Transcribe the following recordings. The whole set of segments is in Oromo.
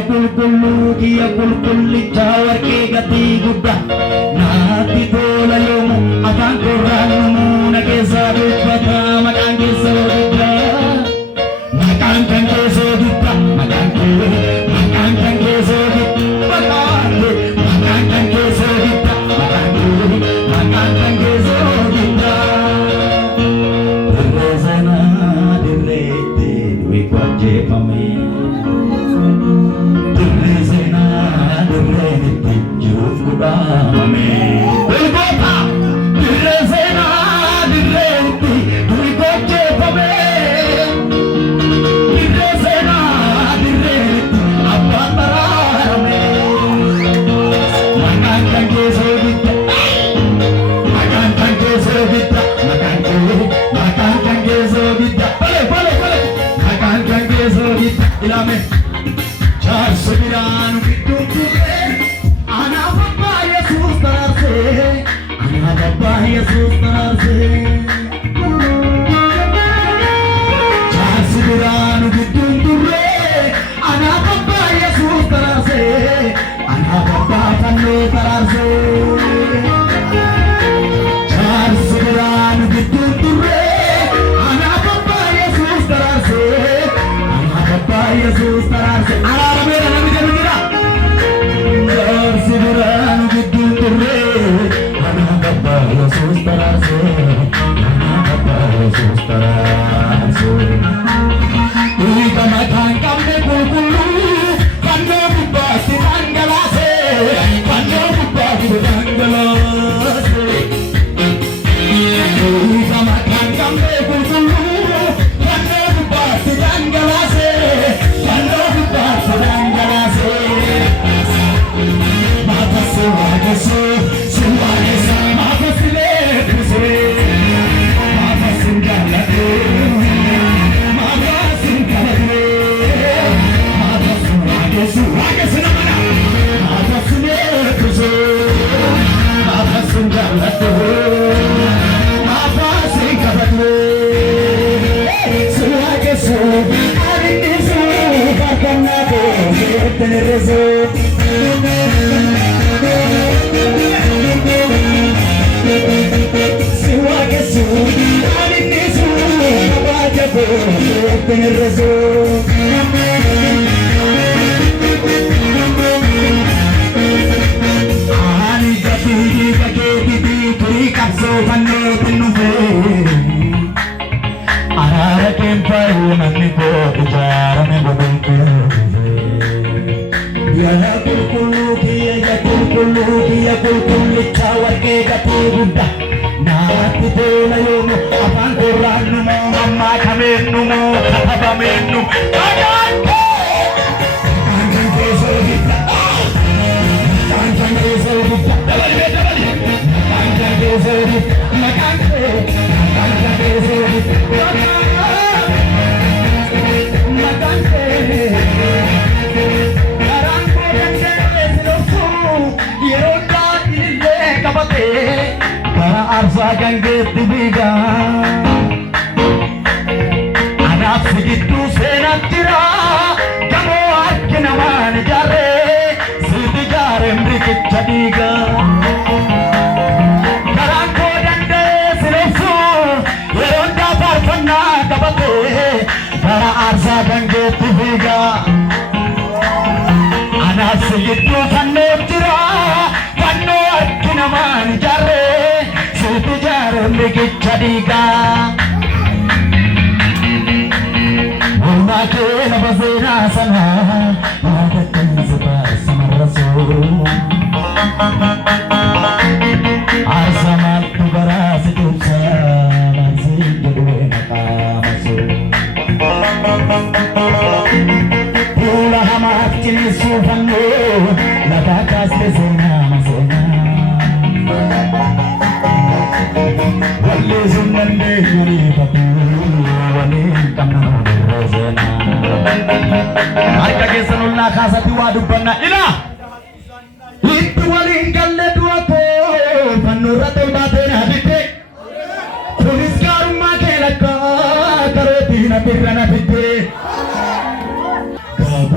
Kulkiya kulkullicha warqee gatii guddaa naatti tola yoomu afaan qorraan numuuna keessaa dubbata maqaan keessoo guddaa maqaan kan keessoo guddaa maqaan kan keessoo guddaa maqaan kan keessoo guddaa maqaan kan keessoo guddaa dirree sanaa dirreetti du'i kwajjeeffame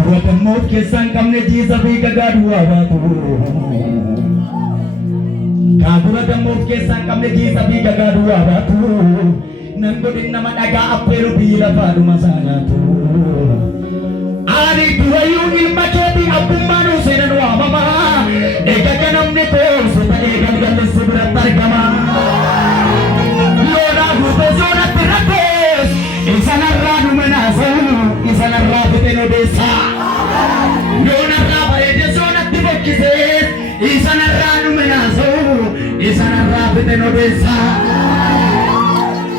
Watamot kesan kamne jisa bi gagadua batu. Kabura tamot kesan kamne jisa bi gagadua batu. Nanggodin naman aga apero bila padu masana tu. Ari tuayung ilma keti abumanu senan wa mama. Eka kanam ne ko suta eka galle subrat targama. Lona huto zona terapes. Isana radu menaso. Isana radu teno desa. Lona raba ede zona tibokise. Isana radu menaso. Isana radu teno desa.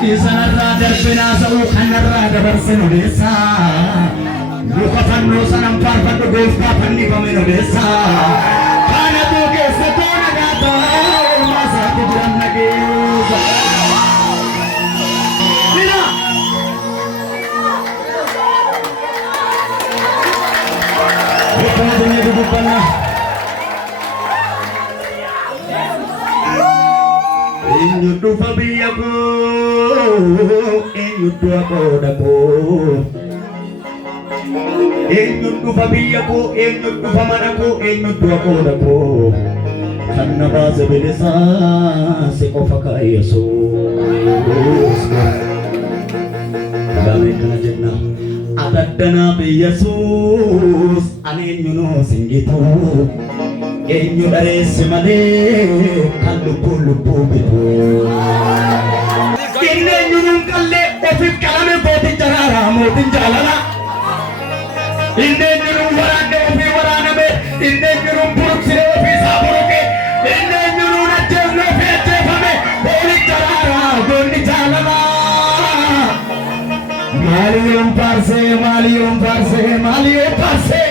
Isana radu menaso. Khana radu berseno desa. Lukatan dosa nampar pada dosa pani pameno desa. Karena tu kesetona kata masa tujuan lagi. Lina. Bukan dunia duduk panah. Inyutu fabiyaku, inyutu aku daku. Enyutu fabiyaku, enyutu famanaku, enyutu aku daku. Karena bahasa belesa sekofaka Yesus. Kami kena jenah adat dana be Yesus. Ane nyuno singgitu. Enyu dari semale kan lupu bitu. Kene nyunung kalle ofif kalame boti jarara motin jalala. Inde nyurum warane ofi warane be inde nyurum buruk sire ofi saburuke inde nyurum ajel no fe fame boli jarara gondi jalala. Maliyum parse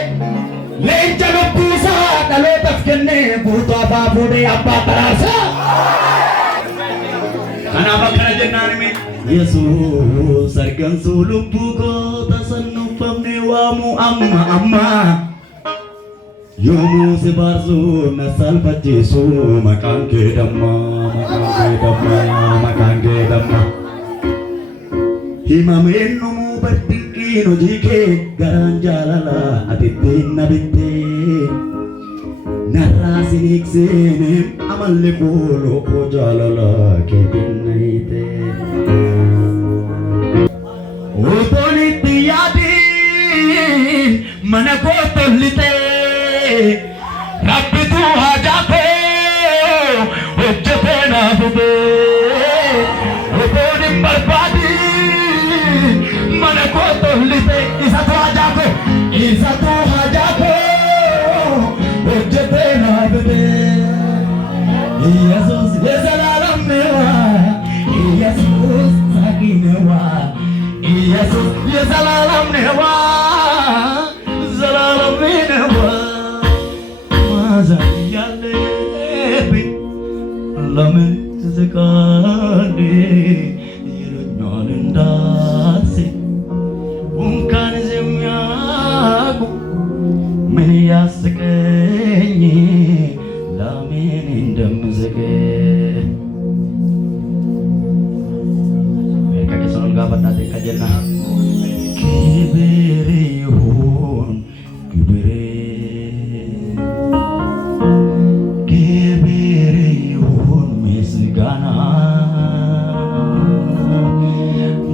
lenca no pusa kalo tafkenne buto apa bude apa terasa. Kenapa kena jenari me Yesus sarkan sulumpu ko tasannufam newamu amma yomu sebarzu nasal pajesu makan ke damma himamennu bertingki no jike garanjalala aditin nabitte narasinik sene amalle kolo ko jalala ke dinnaite Uponi tiyadin mana ko tolite Rabbi tu hajape ujjate na bude Uponi barbadi mana ko tolite isa tu hajape ujjate na bude Yesus yesalalam mewa Yesus sakinewa Yesus ya zalalam newa Maza yalebi lame zekade yirunolindasi unkan zemyagu meniyasekenyi lamen indemzeke kakek sonon gabat nanti kajian nah kibirihun mesgana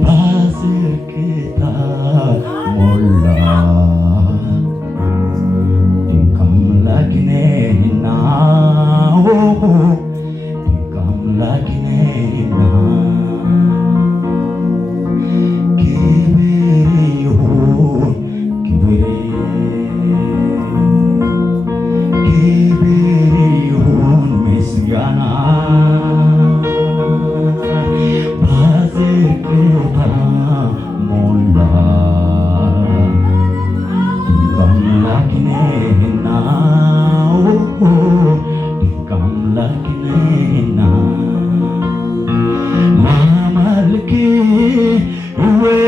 pasir kita mola dikam lagi nena dikam lagi nena Uwe,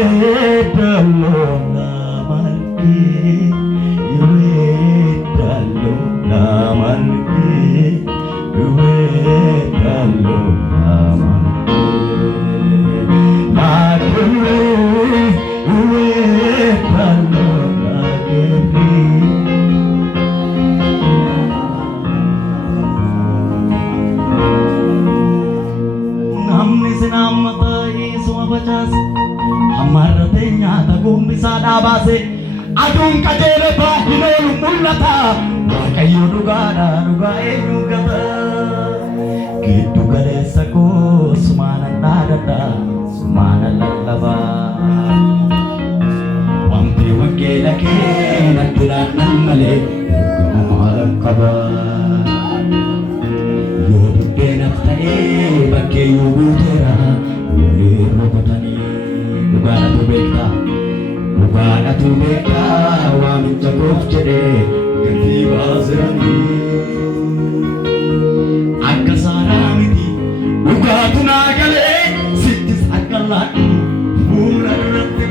baase aduun qajeele baahinoolu mul'ata waaqayyo dhugaadha dhugaa eenyu gaba giddu galeessa koo sumaanan dhaadadha sumaanan lallaba wanti wangeela kee natti laannan malee ergama maalan qaba yoo buddeenaaf ta'ee bakkeeyyuu guuteera walii rukutanii dhugaadhatu beektaa dhugaadhatu beektaa waamicha koof jedhee gatii baasiranii akka saaraa miti dhugaatu naa galee sittis akka laadhu fuula irratti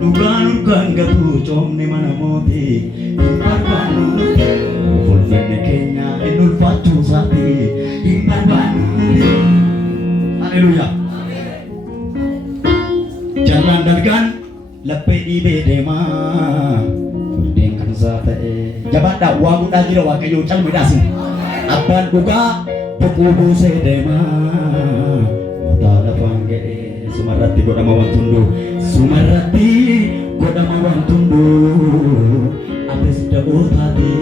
dhugaan gatuu coomni mana mootii hin barbaannu nuti ulfinni keenya hin ulfaachuu isaati hin barbaannu nuti. Haleluuyaa. Jarraan dalgaan laphee dhiibee deemaa furdeen kan isaa ta'e jabaadhaa waamuudhaa jira waaqayyoo calmadhaasin abbaan dhugaa boquu buusee deemaa mataa lafaan ga'ee sumarratti godhama wanti hunduu sumarratti godhama wanti hunduu atis da'oo taate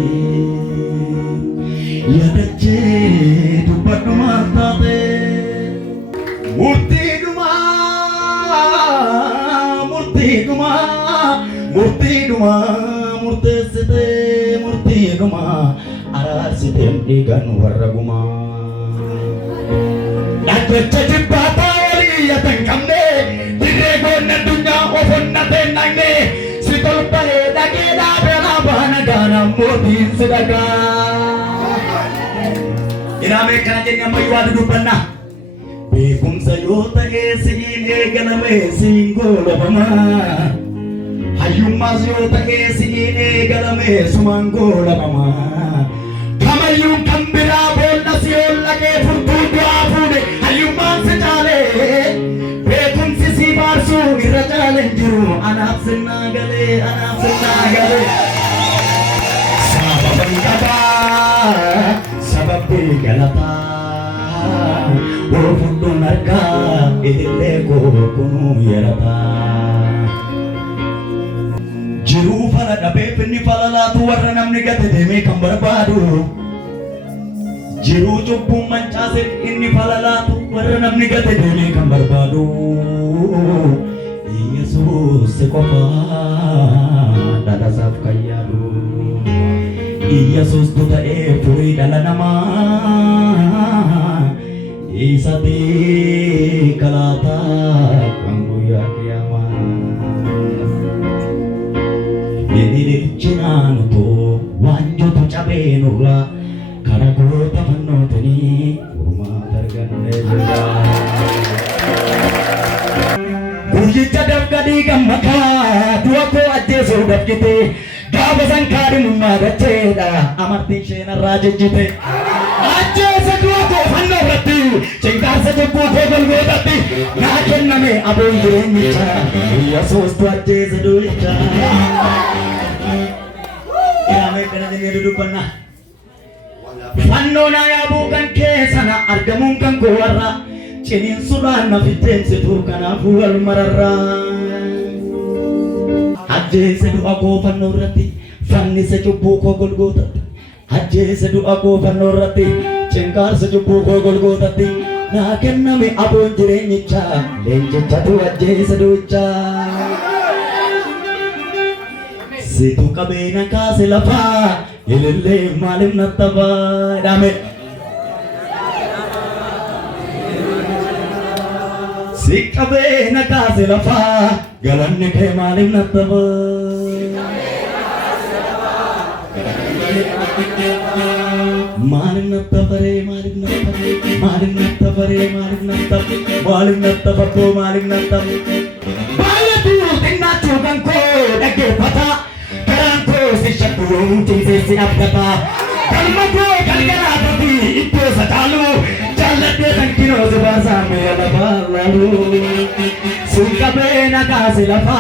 yaadachee dubbadhumaaf taate murtiidhuma murteessitee murtiidhuma araarsiteen dhiigan warra gumaa dhaggecha jibbaataa walii yatan qabne dirree goonna addunyaa of onnatee naqne si tolbahee dhagee dhaabee laabana gaanaan mootiin si dhagaa inaamee kana jenne ammayyuu waan dubbanna beekumsa yoo ta'ee siin eegalame siin goolafamaa hayyummaas yoo ta'ee siin eegalame sumaan goolafamaa kamayyuun kan biraa boolla si oollaqee furtuu du'aa fuudhe hayyummaan si caalee beekumsi si baarsuun irra caaleen jiru anaaf sinnaa galee sababan qabaa sababbii galataa Wofundun argaa ilillee koo kunuu yerataa jiruu fala dhabeef inni fala laatu warra namni gate deemee kan barbaadu jiruu cubbuun mancaaseef inni fala laatu warra namni gate deemee kan barbaadu Yesuus si qofaa dhalasaaf kan yaadu Yesuus tu ta'ee furii dhala namaa Isati kalata kanggu ya kiamat Ini dicinanu to wanjo to cabe nurla Karena kota penotoni rumah tergande juga Kuyi cadap kadi gamaka Dua ko aja sudap kite Gabasan kadi mumada ceda Amarti shena raja jite Aja sedua ko fanno berarti Cengkar saja buku golgotati Nakin name abon dunia Yesus tu aja sedulia Kami kena jadi duduk pernah Fanno naya bukan kesana Argamun kan kuara Cenin sudah nafiten setu kana fual marara Aja sedua ko fanno rati Fanni sejubu ko golgotati Aja sedua ko fanno rati Cengkar sejubu ko golgotati Naken name abon jirenicha lenje chatu aje seducha Situ kabena kase lafa ilele malim nataba dame Si kabena kase lafa galanne ke malim nataba Malim nattabare malim nattabako malim nattab Bala tu tingna chugan ko dage pata karan ko si shakuru tingse si abgata kalma ko kalgana pati itto satalu chalate tankino zubasa me alabalu sunkabe na kasilafa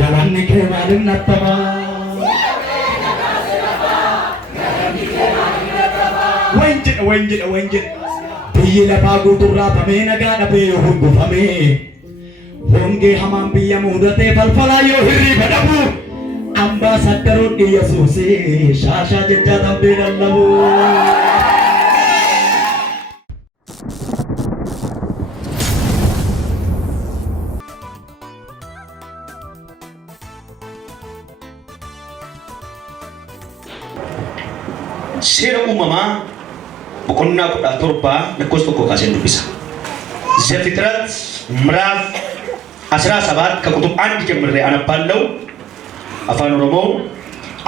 galan ke malim nattaba Wenjit Biyya lafaa guuturraa famee nagaa dhabee hundufamee Hongee hamaan biyya muudatee falfalaa yoo hirriba dhabu ambaasaddaroonni Yesuusii shaashaa jechaa dhabdee lallabu. Seera uumamaa boqonnaa 17 lakkoofsa 1 kaasee dubbisa. ዘፍጥረት ምዕራፍ 17 ከቁጥር 1 ጀምሬ አነባለሁ። አፋን ኦሮሞ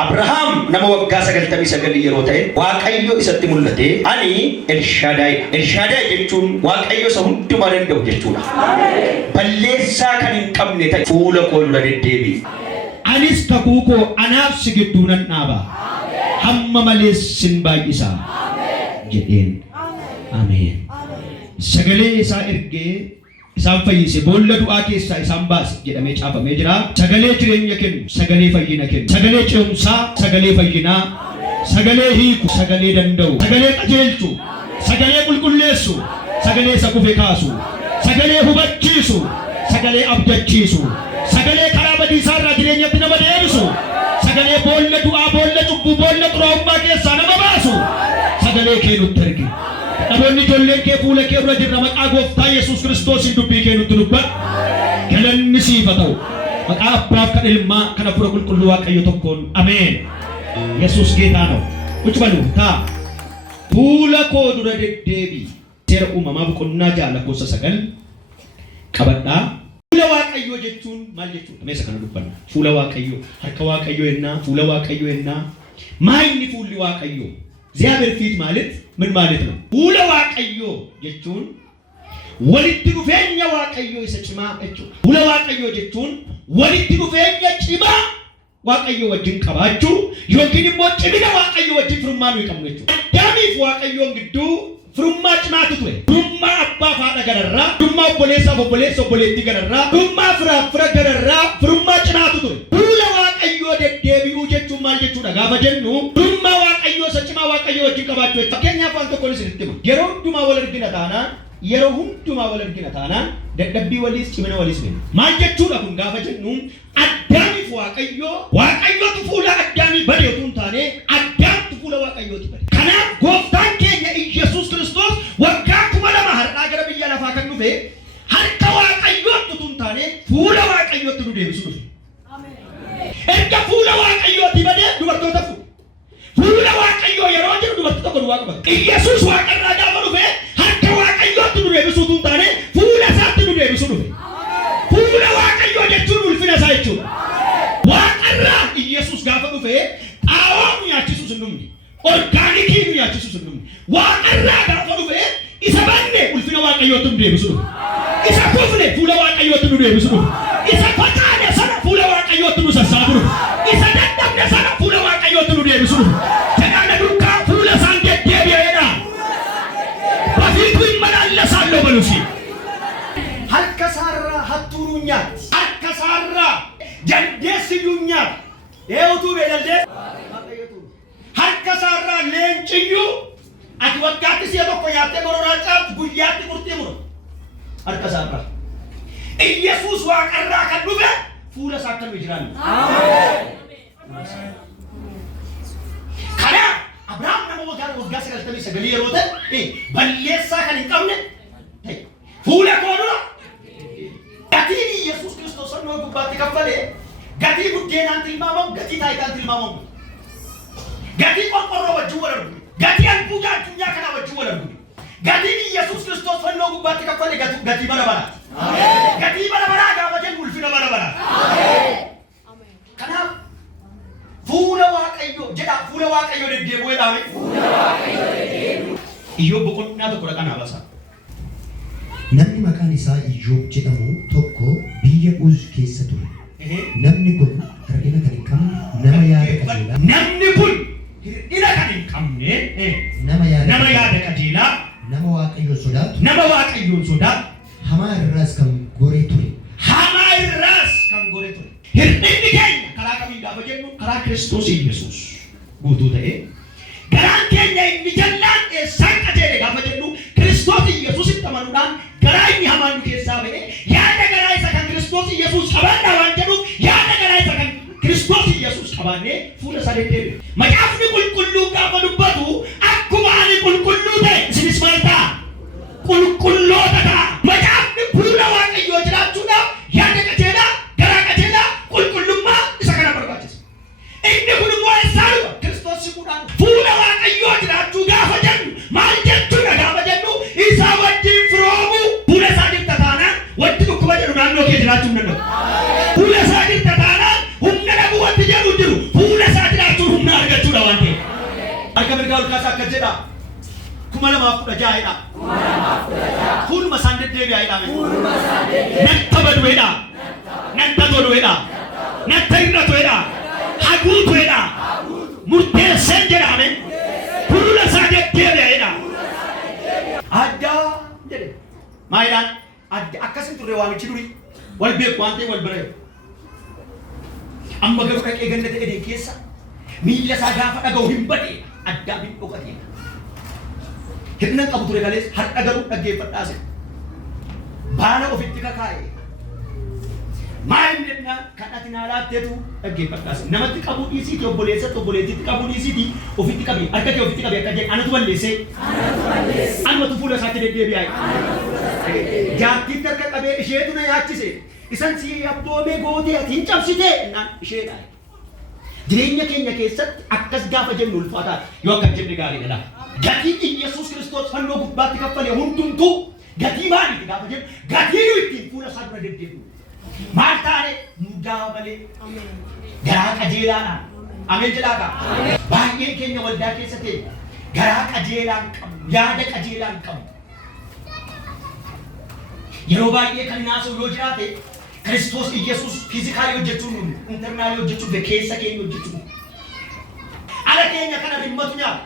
አብርሃም ነመ ወጋ ሰገልተሚ ሰገል የሮተ ዋቀዮ ኢሰtti mul'ate ani ኤልሻዳይ jechuun waaqayyo isa hundumaa danda'u jechuudha. balleessaa kan hin qabne ta'e fuula koo dura deddeebi'i. anis kakuu koo anaaf si gidduu nan dhaaba hamma malees sin baay'isaa jedheen. Ameen. Sagalee isaa ergee isaan fayyise boolla du'aa keessaa isaan baase jedhamee caafamee jira. Sagalee jireenya kennu, sagalee fayyina kennu, sagalee ce'umsaa, sagalee fayyinaa, sagalee hiiku, sagalee danda'u, sagalee qajeelchu, sagalee qulqulleessu, sagalee isa kufe kaasu, sagalee hubachiisu, sagalee abdachiisu, sagalee karaa badiisaa irraa jireenyatti nama deebisu, sagalee boolla du'aa, boolla cubbuu, boolla xuraa'ummaa keessaa nama baasu, sagalee kee nutti ergi. Namoonni ijoolleen kee fuula kee dura jirra maqaa gooftaa Yesuus Kiristoosiin dubbii kee nutti dubbadhu. Galanni siif haa ta'u. Maqaa Abbaaf kan Ilmaa kan Hafuura Qulqulluu Waaqayyo tokkoon. Ameen. Yesuus geetaa ነው. ቁጭ በሉ ታ fuula koo dura deddeebi'i. Seera uumamaa boqonnaa 6 lakkoofsa 9 qabadhaa. Fuula Waaqayyoo jechuun maal jechuudha? Meesa kana dubbanna. Fuula Waaqayyoo, harka Waaqayyoo yennaa, fuula Waaqayyoo yennaa. Maayinni fuulli Waaqayyoo? እግዚአብሔር ፊት ማለት ምን ማለት ነው? fuula waaqayyoo jechuun walitti dhufeenya waaqayyoo isa cimaa jechuudha. fuula waaqayyoo jechuun walitti dhufeenya cimaa waaqayyoo wajjin qabaachuu yookiin immoo cimina waaqayyoo wajjin firummaa nuyi qabnu jechuudha. Addaamiif waaqayyoon gidduu firummaa cimaatu ture. Firummaa abbaa fi haadha gararraa, firummaa obboleessaaf obboleettii gararraa, firummaa firaaf fira gararraa firummaa cimaatu ture. fuula waaqayyoo deddeebi'uu jechuun maal jechuudha? Gaafa jennu firummaa waaqayyoo isa cimaa waaqayyoo wajjin qabaachuu jechuudha. Fakkeenyaaf waan tokko isinitti hima. Yeroo hundumaa wal argina taanaan dadhabbii waliis cimina waliis beekna. Maal jechuudha kun gaafa jennu Addaamiif waaqayyootu fuula Addaamii bade utuu hin taane Addaamtu fuula waaqayyooti bade. Kanaaf gooftaan keenya Yesuus Kiristoos waggaa 2000 har'aa gara biyya lafaa kan dhufe harka waaqayyootti utuu hin taane fuula waaqayyootti nu deebisuu dhufe. Erga fuula waaqayyooti bade dubartoota fuudha. Fuula waaqayyoo yeroo jiru dubartoota kun waaqa bade. Yesuus waaqarraa gaafa dhufe harka waaqayyootti nu deebisuu utuu hin taane fuula isaatti nu deebisuu dhufe. Fuula waaqayyoo jechuun ulfina isaa jechuudha. Waaqarraa Yesuus gaafa dhufe xaa'oo nu nyaachisuus hin dhumne. Orgaanikii nu nyaachisuus hin dhumne. Waaqarraa gaafa dhufe isa banne ulfina waaqayyootti nu deebisuu dhufe. Isa kufne fuula waaqayyootti nu deebisuu dhufe. Isa facaane sana fuula waaqayyootti nu sassaabu dhufe. Isa dadhabne sana fuula waaqayyootti nu deebisuu dhufe. Jedhaana duukaa fuula isaan deddeebi'eedha. Bafiitu hin malaallasaallee baluufi. Harka isaarraa hattuuruu nyaatti. Harka isaarraa jaldeessiyuu nyaatti. Eeguutuu beelallee. Harka isaarraa leenciyyuu ati waggaatti si'a tokko nyaattee gororaa caaftu guyyaatti murtii mura. Harka isaarraa. Yesuus waaqarraa kan dhufe fuula isaa akka nu jiraannu. Kana Abrahaam nama waggaa 99 yeroo ta'e balleessaa kan hin qabne fuula koo dura gatiin Yesuus Kiristoos fannoo gubbaatti kaffalee gatii buddeenaan tilmaamamu, gatii taayitaan tilmaamamu, gatii qorqorroo wajjin wal argu, gatii albuudaa addunyaa kanaa wajjin wal argu. Gatiin Yesuus Kiristoos fannoo gubbaatti kaffalee gatii bara baraati. Gatii bara baraa gaafa jennu ulfina bara baraati. Kanaaf fuula waaqayyoo jedha, fuula waaqayyoo deddeebi'uu jedhame. Iyyoob boqonnaa tokko dhaqanaa basa. Namni maqaan isaa Iyyoob jedhamu tokko biyya Uz keessa ture. Namni kun hir'ina kan hin qabne nama yaada qajeelaa. Namni kun hir'ina kan hin qabne nama yaada qajeelaa. Nama waaqayyoon sodaatu. Nama waaqayyoon sodaatu. Hamaa irraas kan goree ture. Hamaa irraas kan goree ture. Hir'inni keenya karaa kamiin gaafa jennu karaa Kiristoos Yesuus guutuu ta'ee garaan keenya inni jallaan eessaan qajeele gaafa jennu Kiristoos Yesuusitti amanuudhaan garaa inni hamaan nu keessaa ba'e yaada garaa isa kan qabaadhaa waan jedhuuf yaada garaa isa kan Kiristoos Yesuus qabaannee fuula isaa deddeebi'e. Macaafni qulqulluu gaafa dubbatu akkuma ani qulqulluu ta'e isinis maal ta'a? Qulqulloota ta'a. Macaafni fuula Waaqayyoo jiraachuudhaaf yaada qajeelaa, garaa qajeelaa, qulqullummaa isa kana barbaachisa. Inni kun immoo eessaa dhufa? Kiristoos siquudhaan fuula Waaqayyoo jiraachuu gaafa jennu maal jechuudha gaafa jennu isa wajjin firoomuu fuula isaa dirta taanaan wanti dhukkuba jedhu naannoo kee jiraachuu hin danda'u. Fuula isaa dirta taanaan humna dhabuu wanti jedhu jiru fuula isaa jiraachuun humna argachuudha waan ta'eef. Harka mirgaa ol kaasaa akka jedha 2016 fuuluma isaan deddeebi'aa jedhame. Natti badu jedha. Natti tolu jedha. Natti hir'atu jedha. Haguutu jedha. Murteesseen jedhame. Fuula isaa deddeebi'aa jedha. Addaa jedhe. Maayidhaan akkasin turre waamichi duri wal beeku waan ta'e wal bare. Amma garuu dhaqee ganda ta'e keessa miilla isaa gaafa dhaga'u hin bade addaa bin dhokatee. Hirna qabu ture kalees har'a garuu dhaggeeffadhaase. Baala ofitti kakaa'e. Maal jenna kadhati naa laatteetu dhaggeeffadhaase. Namatti qabuu dhiisiiti obboleessatti obboleettiitti qabuu dhiisiiti ofitti qabe harka kee ofitti qabe akka jedhe anatu balleessee. Anumatu fuula isaatti deddeebi'aa. Jaartiitti harka qabee isheetu na yaachise. Isan si abboomee gootee ati hin cabsitee naan isheedha. Jireenya keenya keessatti akkas gaafa jennu ulfaataa yoo akka jenne gaariidha. Gatiin Yesuus Kiristoos fannoo gubbaatti kaffalee hundumtuu gatii maaliiti gaafa jennu gatii nu ittiin fuula isaa dura deddeebi'u. Maal taane mudaa malee garaa qajeelaadhaan ameen jedhaaqa. Baay'een keenya waldaa keessa ta'e garaa qajeelaan qabu yaada qajeelaan qabu. Yeroo baay'ee kan naasuu yoo jiraate Kiristoos Yesuus fiizikaalii hojjechuun intarnaalii hojjechuun keessa keenya hojjechuun. Ala keenya kana dhimmatu nyaata.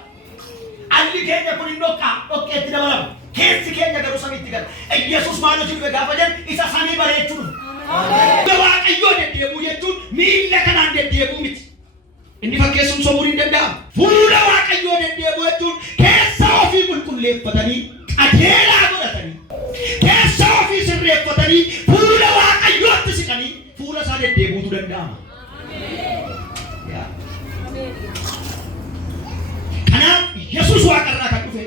Alli keenya kun hin dhoqqeetti dabalama. Keessi keenya garuu samiitti gala. Yesuus maal hojjetu gaafa jedhu isa samii bareechuudha. Waaqayyoo deddeebuu jechuun miilla kanaan deddeebuu miti. Inni fakkeessuun sobuu hin danda'amu. Fuula Waaqayyoo deddeebuu jechuun keessa ofii qulqulleeffatanii qajeelaa godhatanii keessa ofii sirreeffatanii fuula Waaqayyootti siqanii fuula isaa deddeebuutu danda'ama. Kanaaf Yesuus waaqarraa kan dhufe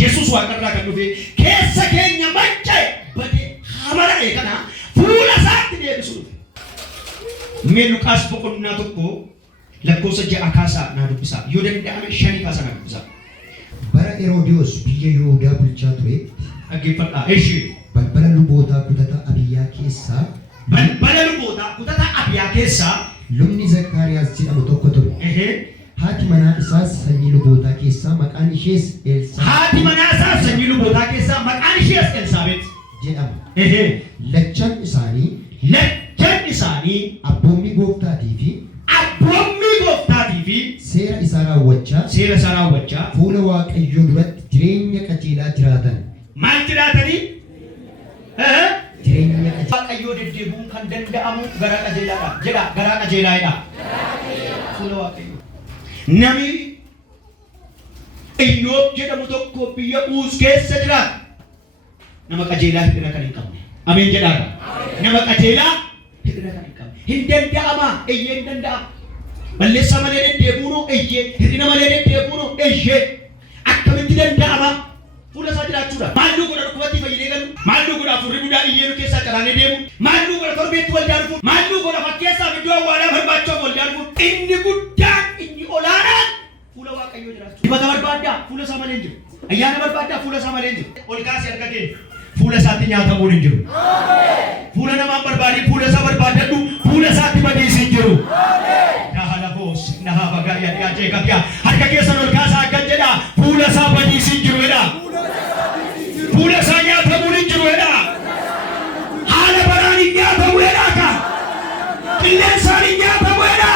Yesuus waaqarraa kan dhufe keessa keenya manca'e badee hamara'e kana fuula isaatti deebisuu dhufe. Mee Luqaas boqonnaa tokko lakkoofsa 6 kaasaa naa dubbisaa yoo danda'ame 5 kaasaa naa dubbisaa. Bara Heroodiyoos biyya Yihuudaa bulchaa ture dhaggeeffadhaa. Eshi balbala lubootaa kutata Abiyyaa keessaa lubni Zakkaariyaas jedhamu tokko ture. Haati manaa isaas sanyii lubootaa keessaa maqaan ishees Elsaabeet jedhama. Lachan isaanii abboommii gooftaatii fi seera isaa raawwachaa fuula Waaqayyoo duratti jireenya qajeelaa jiraatan. Maal jiraatanii? Jireenya Waaqayyoo deddeebuun kan danda'amu garaa qajeelaadha. Jedha garaa qajeelaadha. Fuula Waaqayyoo. Nami Iyyoob jedhamu tokko biyya Uus keessa jiraata. Nama qajeelaa hir'ina kan hin qabne. Ameen jedhaadha. Nama qajeelaa hir'ina kan hin qabne. Hin danda'ama, eeyyee hin danda'ama. Balleessaa malee deddeebuunoo eeyyee, hir'ina malee deddeebuunoo eeyyee. Akkamitti danda'ama? Fuula isaa jiraachuudha. Maalluu godha dhukkubatti fayyadee galu. Maalluu godha afurri budaa iyyeeru keessaa caraanee deemu. Maalluu godha torbeetti waldaa dhufu. Maalluu godha fakkeessaa iddoo awwaalaa barbaachaaf waldaa dhufu. Inni guddaan inni olaanaan fuula Waaqayyoo jiraachuu. Dibata barbaaddaa fuula isaa malee hin jiru. Ayyaana barbaaddaa fuula isaa malee hin jiru. Ol kaasee harka keenya. Fuula isaatti nyaatamuun hin jiru. Fuula namaan barbaadee fuula isaa barbaadadhu fuula isaatti badiis hin jiru. Naha bagaa yaa jeeqabiyaa harka keessan ol kaasaa akkan jedha fuula isaa badiis hin jiru jedha. Fuula isaa nyaatamuun hin jiru jedha. Haala baraan hin nyaatamu jedha ka. Qilleensaan hin nyaatamu jedha.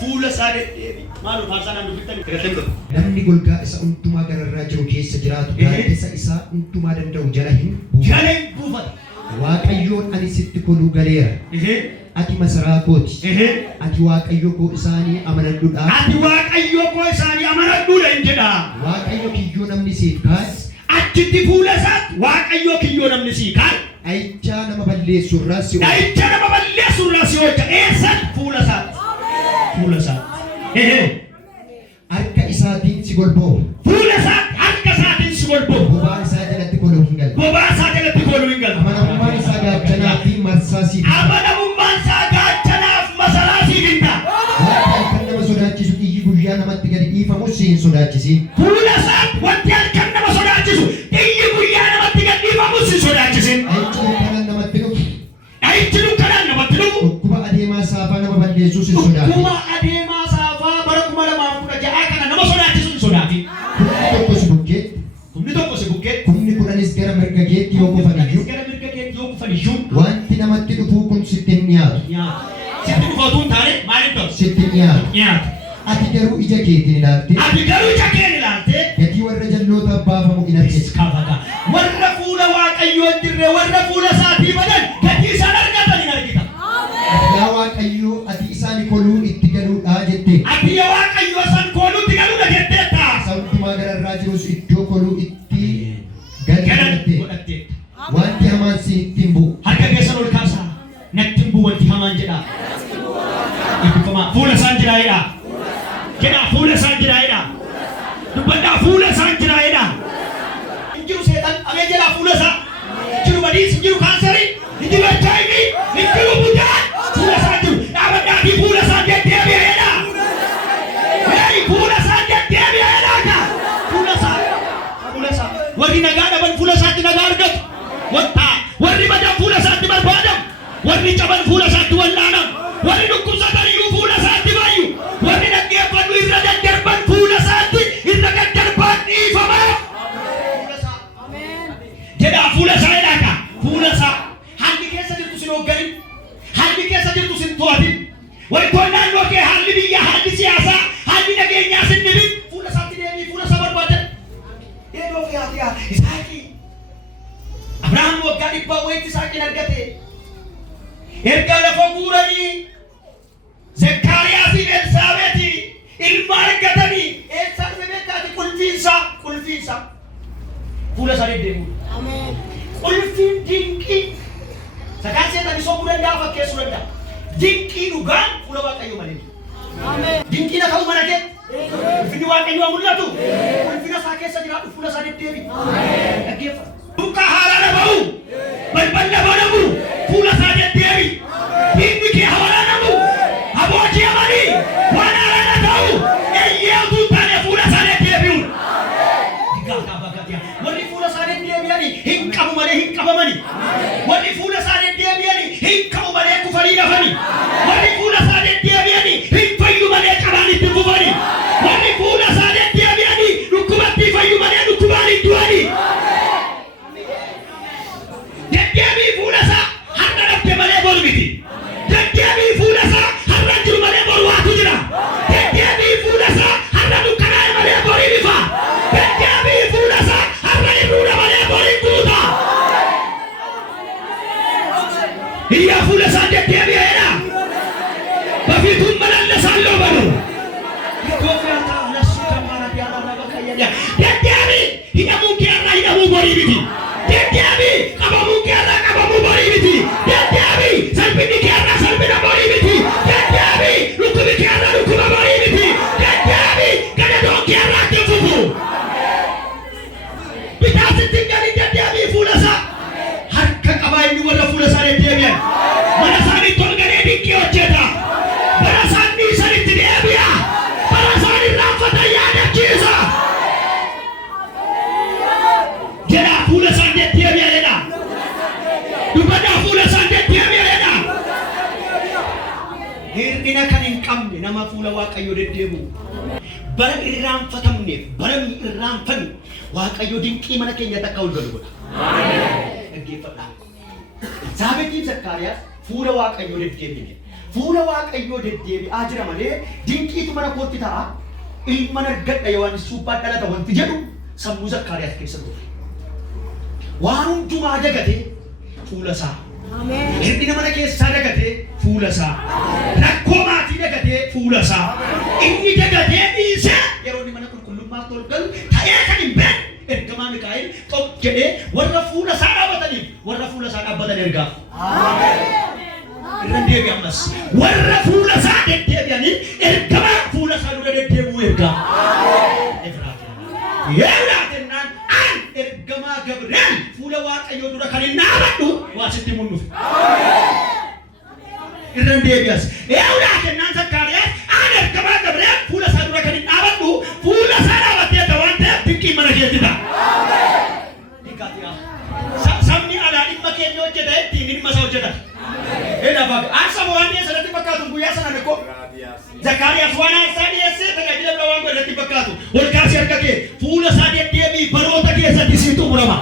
Fuula isaa deddeebi. Maaloo faarsaa naan dubbiftan irratti hin namni golgaa isa hundumaa gararraa jiru keessa jiraatu gaaddisa isaa hundumaa danda'u jala hin buufata. Waaqayyoon ani sitti koluu galeera. Ati masaraa kooti. Ati Waaqayyo koo isaanii amanadhuudha. Hin jedha. Waaqayyo kiyyoo namni siif kaas. Achitti fuula isaatti Waaqayyo kiyyoo namni siif kaas. Dhaichaa nama balleessurraa si oolcha. Dha'icha nama balleessurraa si oolcha. Eessan? Fuula isaatti. Fuula isaatti. Harka isaatiin si golboofa. Fuula isaatti harka isaatiin si golboofa. Bobaa isaa jalatti koluu hin galu. Bobaa isaa jalatti koluu hin galu. Amanamummaan isaa gaachanaa fi marsaa siif hin ta'a. Amanamummaan isaa gaachanaaf masaraa siif hin ta'a. Wanti halkan nama sodaachisu xiyyi guyyaa namatti gadi dhiifamus si hin sodaachisiin. Fuula isaatti wanti halkan nama sodaachisu xiyyi guyyaa namatti gadi dhiifamus si hin sodaachisin. Dha'ichi dukkanaan namatti dhufu. Dha'ichi dukkanaan namatti dhufu. Dhukkuba adeemaa saafaa nama balleessuus hin sodaatin. Dhukkuba adeemaa saafaa bara 2016 kana nama sodaachisu hin sodaatin. Kumni tokko si bukkeetti. Kumni tokko si bukkeetti. Kumni kudhanis gara mirga keetti yoo kufan iyyuu. Gara mirga keetti yoo kufan iyyuu. Wanti namatti dhufuu kun sitti hin dhiyaatu. Sitti dhufootuu hin taane maaliif ta'u? Sitti hin dhiyaatu. Nyaata. Ati garuu ija keetiin ilaalte. Ati garuu ija keen ilaalte. Gatii warra jallootaaf baafamu hin argisiisa. Kaafata. Warra fuula Waaqayyoo hin jirre warra fuula isaatii badan gatii isaan argatan hin argita. Yaa Waaqayyoo ati isaan koluu itti galuudhaa jette. Ati yaa Waaqayyoo isaan koluu itti galuudha jetteetta. Sababuma gararraa jirus iddoo koluu itti galate. Godhatteetta. Wanti hamaan si ittiin bu'u. Harka keessan ol kaasaa. Natti hin bu'u wanti hamaan jedha. Ibbifamaa. Fuula isaan jiraayedha. Jedhaa fuula isaan jiraayedha. Dubbadhaa fuula isaan jiraayedha. Injiru seetan amee jedhaa fuula isaa. Injiru badiis, injiru kaansarii, injiru HIV, injiru buddaan. Fuula isaa jiru. Dhaabadhaa fi fuula isaa deddeebi'eedha. Fuula isaa deddeebi'eedha. Fuula isaa. Fuula isaa. Warri nagaa dhaban fuula isaatti nagaa argatu. Warri badan fuula isaatti barbaadamu. Warri caban fuula isaatti wallaanan. Warri dhukkubsatan iyyuu fuula isaatti bayyu. Warri dhaggeeffatu irra daddarban fuula isaatti irra daddarban dhiifamaa. Jedhaa fuula isaa jedhaa fuula isaa. Haalli keessa jirtu sin hoogganin. Haalli keessa jirtu sin to'atin. Wantoonni naannoo kee haalli biyyaa, haalli siyaasaa, haalli nageenyaa sin dhibin. Fuula isaatti deemii fuula isaa barbaadan. Eedoo fi haatiyaa Isaaqii. Abrahaam waggaa 100 wayitti Isaaqin argate. Erga lafa guuranii Zakkaariyaas fi Elsaabeeti ilma argatanii eessaan beekaati qulfiinsa fuula isaa deddeebi'u. Qulfiin dinqii sakaan seetan soomuu danda'a fakkeessuu danda'a. Dinqii dhugaan fuula Waaqayyoo malee. Dinqiin akka mana kee ulfinni Waaqayyoo mul'atu ulfina isaa keessa jiraatu fuula isaa deddeebi'u. Dhaggeeffatu. Dukkaa haaraa dhaba'u balbal dhaba'u fuula isaa deddeebi'u. Inni kee hawara namu aboojii amanii waan haaraa ta'u eeyyee utuu taane fuula isaa deddeebi'u. Warri fuula isaa deddeebi'anii hin qabu malee hin qabamani. Warri fuula isaa deddeebi'anii hin qabu malee kufanii lafani. Warri fuula isaa deddeebi'anii hin fayyu malee cabaan itti fufani. Warri fuula isaa deddeebi'anii dhukkubatti fayyu malee dhukkubaan hin du'ani. Deddeebii fuula isaa har'a dhabde malee boru miti. Deddeebii fuula isaa har'a jiru malee boru waatu jira. Deddeebii fuula isaa har'a dukkanaa'e malee borii bifa. Deddeebii fuula isaa har'a irruudha malee borii guuta. Iyyaa fuula isaa deddeebi'eedha. Bafiituun malallasaan loo banu. Deddeebii hidhamuu kee irraa hidhamuu borii miti. Deddeebii qabamuu kee irraa qabamuu borii miti. Deddeebii salphina kee irraa salphina borii miti. Deddeebii dhukkuba kee irraa dhukkuba borii miti. Deddeebii gadadoo kee irraa itti fufu. Bitaasitti gadi deddeebii fuula isaa. Harka qabaa inni warra fuula isaa deddeebi'an. Mana isaaniitti ol galee dinqii hojjeta. Bara isaan dhiisanitti deebi'a. Bara isaan irraanfatan yaadachiisa. Jedhaa fuula isaa deddeebi'eedha. Dubbadhaa fuula isaa deddeebi'eedha. Hir'ina kan hin qabne nama fuula Waaqayyoo deddeebi'u. Bara irraanfatamneef bara irraanfanne Waaqayyoo dinqii mana keenyatti akka ol galu godha. Dhaggeeffadhaa. Saabetiin Zakkaariyaas fuula Waaqayyoo deddeebi'e. Fuula Waaqayyoo deddeebi'aa jira malee dinqiitu mana kootti ta'a. Ilma argadha Yohaannis Cuuphaan dhalata wanti jedhu sammuu Zakkaariyaas keessa dhufe. Waan hundumaa dagatee fuula isaa. Hir'ina mana keessaa dagatee fuula isaa. Rakkoo maatii dagatee fuula isaa. Inni dagatee dhiisee yeroo inni mana qulqullummaatti ol galu ta'ee kan hin beekne ergamaa Mikaa'el jedhee warra fuula isaa dhaabataniif warra fuula isaa dhaabbatan ergaaf. Irra deebi ammas warra fuula isaa deddeebi'anii ergamaa fuula isaa dura deddeebi'uu ergaa. Yeelaatennaan an ergamaa Gabriel fuula Waaqayyoo dura kan hin dhaabadhu waa sitti mul'uuf. Irra deebi'as yeelaatennaan Zakkaariyaas an ergamaa Gabriel fuula isaa dura kan hin dhaabadhu fuula isaa dhaabattee waan ta'eef dinqii mana keetti ta'a. Sabni alaa dhimma keenya hojjeta ittiin dhimma isaa hojjeta. Asa waan dhiyeessa irratti fakkaatu guyyaa sana dhaqoo Zakkaariyaas waan isaa dhiyeessee tajaajila bira waan godhatti fakkaatu ol kaasee harka kee fuula isaa deddeebii baroota keessatti sii xumurama.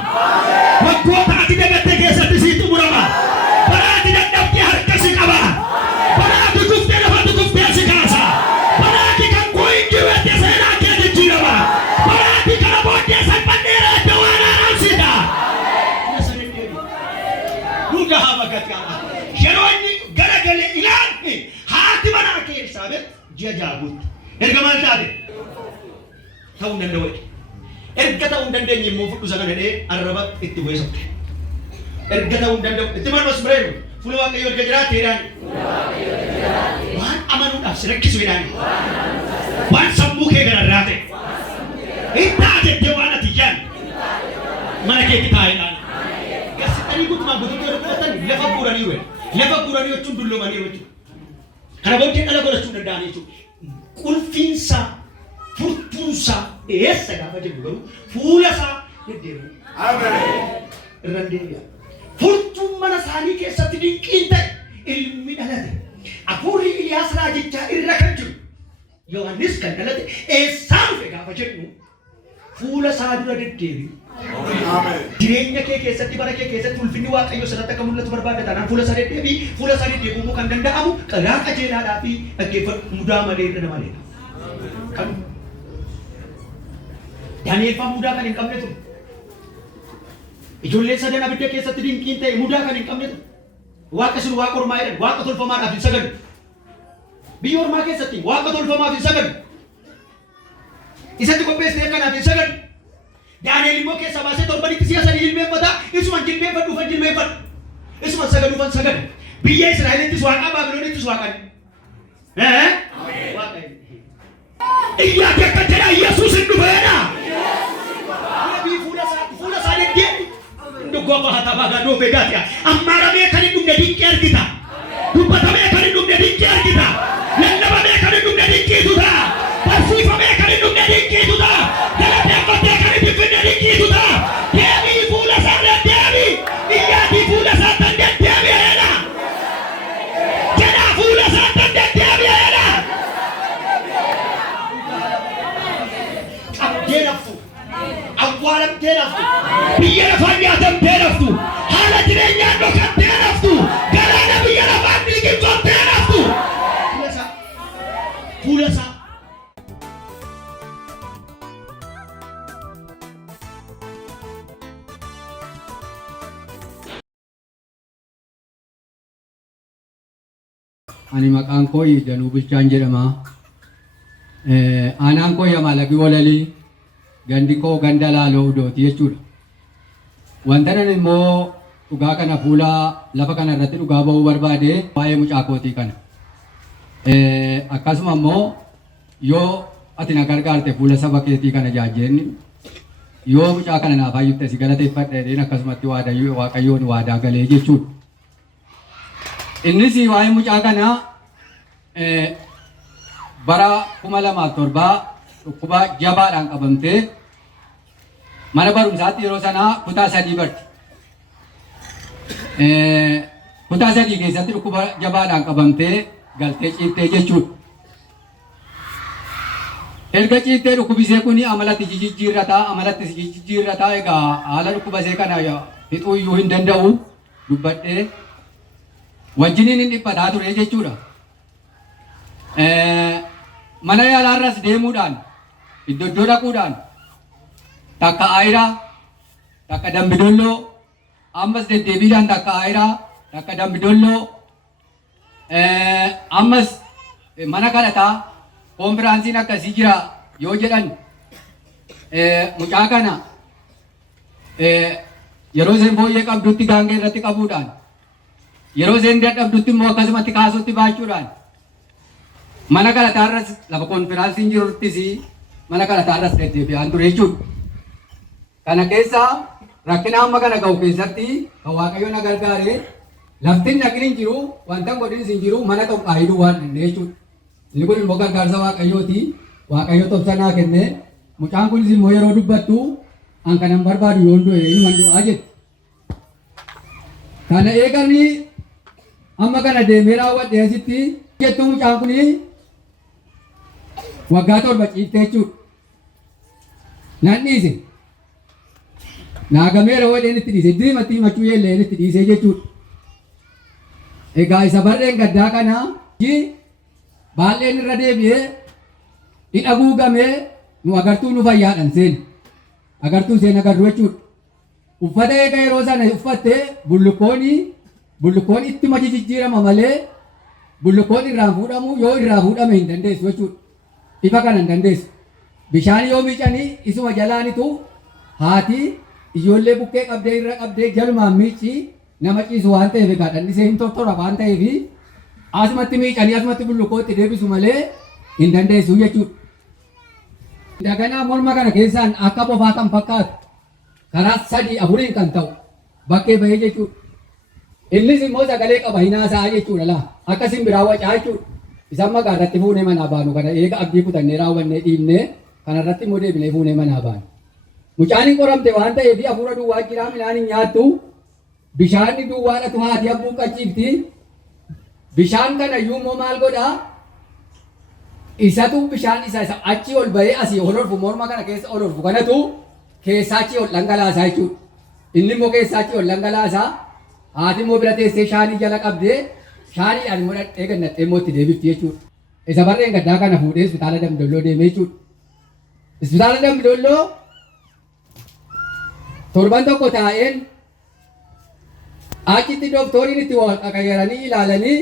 Waggoota ati dagatte keessatti sii xumurama. Bara ati dadhabdee harka si qaba. Bara ati kuftee lafatti kuftee si kaasa. Bara ati kan koo hin jiwette seenaa kee jijjiirama. Bara ati kana booddee salphannee reette waan haaraan si ta'a. Nuga haa bakka yeroo inni garagalee ilaalle haati manaa kee Elsaabeet ji'a jaaguutti erga maal taate ta'uu hin danda'u. Erga ta'uu hin dandeenye immoo fudhu sana dhedhee arraba itti bu'ee sabte. Erga ta'uu hin danda'u itti marmas bireenu fuula Waaqayyoo erga jiraate jedhaan waan amanuudhaaf si rakkisu jedhaan waan sammuu kee gararraa ta'e hin taatettee waan ati jaan mana keetti taa'edhaan gasitanii guutumaan guutuutti yoo fudhatan lafa guuranii wee. Lafa guranii jechuun dulloomanii jechuudha. Kana booddee dhala godhachuu danda'anii jechuudha. Qulfiinsa furtuunsa eessa gaafa jennu garuu fuula isaa deddeebi'u. Irra deebi'a. Furtuun mana isaanii keessatti dinqiin ta'e ilmi dhalate. Afuurri Iliyaas raajichaa irra kan jiru. Yohaannis kan dhalate eessaa dhufe gaafa jennu fuula isaa dura deddeebi'u. Jireenya kee keessatti bara kee keessatti ulfinni Waaqayyoo sirratti akka mul'atu barbaadda taanaan fuula isaa deddeebi'uu kan danda'amu karaa qajeelaadhaa fi dhaggeeffadhu mudaa malee irra nama leena. Kan Daani'eel fa'aa mudaa kan hin qabne ture. Ijoolleen sadan abidda keessatti dinqiin ta'e mudaa kan hin qabne ture. Waaqa sun waaqa ormaa jedhan waaqa tolfamaadhaaf hin sagadu. Biyya ormaa keessatti waaqa tolfamaaf hin sagadu. Isatti qopheessee kanaaf hin sagadu. Daani'eel immoo keessa baasee torbanitti si'a sadii jilbeenfata isuman jilbeenfadhuufan jilbeenfadhu isuman sagaduufan sagadu biyya Israa'elittis waaqa Baabiloonittis waaqan iyyaati akka jedha Yesuus hin dhufeedha fuula isaa deddeebi ndoggofa hatabaagaa dhoofeegaatiya ammaaramee kan hin dhumne dinqii argita dubbatamee kan hin dhumne dinqii argita lallabamee kan hin dhumne dinqiitu ta'a barsiifamee kan hin dhumne dinqiitu ta'a galateeffatee kan hin dhumne dinqiitu ta'a deebii fuula isaa deddeebi iyyaati fuula isaa tan deddeebi'eedha jedha fuula isaa tan deddeebi'eedha qabdee naftu awwaalamtee naftu biyya lafaan nyaatamtee naftu haala jireenyaan dhokatee naftu galaana biyya lafaan liqimfattee naftu fuula isaa Ani maqaan koo Danuu Bulchaan jedhama. Aanaan koo Yamaalaqii Walalii, gandi koo ganda Laaloo Udooti jechuudha. Wanta nan immoo dhugaa kana fuula lafa kana irratti dhugaa ba'uu barbaade waa'ee mucaa kootii kana. Akkasuma immoo yoo ati na gargaarte fuula saba keetii kana jaajjeenni yoo mucaa kana naaf hayyutte si galateeffadheen akkasumatti Waaqayyoon waadaa galee jechuudha. Innis waa'ee mucaa kana bara 2007 dhukkuba jabaadhaan qabamtee mana barumsaatti yeroo sanaa kutaa 3 barti. Kutaa 3 keessatti dhukkuba jabaadhaan qabamtee galtee ciiftee jechuudha. Erga ciiftee dhukkubisee kuni amalatti jijjiirrataa egaa haala dhukkubasee kana fixuu iyyuu hin danda'u dubbadhee wajjiniin hin dhiphataa ture jechuudha. Mana yaalaarras deemuudhaan iddoo dhaquudhaan takka Aayiraa takka Dambidolloo ammas deddeebiidhaan takka Aayiraa takka Dambidolloo ammas mana kadhataa konfiraansiin akkasii jira yoo jedhan mucaa kana yeroo isheen booyyee qabdutti gaangee irratti qabuudhaan yeroo isheen dadhabdutti immoo akkasumatti kaasutti baachuudhaan mana galataarras lafa konfiraansiin jiruttis mana galataarras deddeebi'aan ture jechuudha. Kana keessaa rakkina amma kana ga'u keessatti kan Waaqayyo na gargaare lafti naqni hin jiru wanta godhinis hin jiru mana tokko qaayiduu waan dhabne jechuudha. Inni kun immoo gargaarsa Waaqayyooti. Waaqayyo tobsanaa kenne mucaan kunis immoo yeroo dubbattu an kanan barbaadu yoon du'e ilman du'aa jetti. Kana eeganii amma kana deemee raawwadhe asitti jettu mucaan kuni waggaa 7 ciiftee jechuudha. Nan dhiise. Naagamee yeroo dheeni itti dhiise diimatti himachuu yeellee itti dhiisee jechuudha. Egaa isa barreen gaddaa kana baalleen irra deebi'ee hidha guugamee nu agartuu nu fayyaadhan seeni. Agartuu seen agarru jechuudha. Uffata eega yeroo sana uffattee bullukoon ittuma jijjiirama malee bullukoon irraan fuudhamu yoo irraa fuudhame hin dandeessu jechuudha. Ifa kana hin dandeessu. Bishaan yoo miicanii isuma jalaanitu haati ijoollee bukkee qabdee irra qabdee jalumaan miicii nama ciisu waan ta'eef egaa dhandhisee hin tortora waan ta'eef asumatti miicanii asumatti bullukootti deebisu malee hin dandeessu jechuudha. Daganaa morma kana keessaan akka bofaa kan fakkaatu karaa 3-4 kan ta'u bakkee bahee jechuudha. Innis immoo sagalee qaba hinaasaa jechuudha laa akka simbiraa wacaa jechuudha. Isaan maqaa irratti fuunee manaa baanu kana eega abdii kutannee raawwannee dhiibnee kanarratti immoo deebinee fuunee manaa baanu. Mucaan hin qoramte waan ta'eef hafuura duwwaa jiraa midhaan hin nyaattu bishaan duwwaadhatu haati abbuu qachiifti. Bishaan kana iyyuu immoo maal godhaa? Isatu bishaan isa achi ol bahee asii ol orfu morma kana keessa ol orfu kanatu keessaa achi ol dhangalaasaa jechuudha. Inni immoo keessaa achi ol dhangalaasaa haati immoo bira teessee shaanii jala qabdee shaaniidhaan immoo dhadhee gannattee immoo itti deebifti jechuudha. Isa barreen gaddaa kana fuudhee hospitaala Dambidolloo deemee jechuudha. Hospitaala Dambidolloo torban tokko taa'een achitti dooktoriin itti wal qaqayyaranii ilaalanii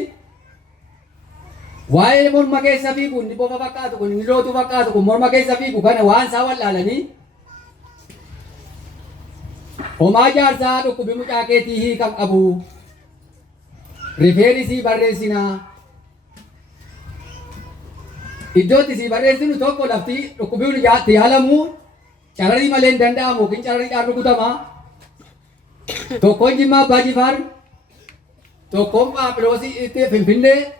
waa'ee morma keessa fiigu inni bofa fakkaatu kun inni lootuu fakkaatu kun morma keessa fiigu kana waan isaa wallaalanii homaa jaarsaa dhukkubi mucaa keetii kan qabu rifeenisii barreessinaa iddootti sii barreessinu tokko lafti dhukkubiin yaalamu cararii malee hin danda'amu yookiin carariidhaan rukutamaa. Tokkoon Jimmaa Abbaa Jifaar, tokkoon Phaaphiloosi itti Finfinnee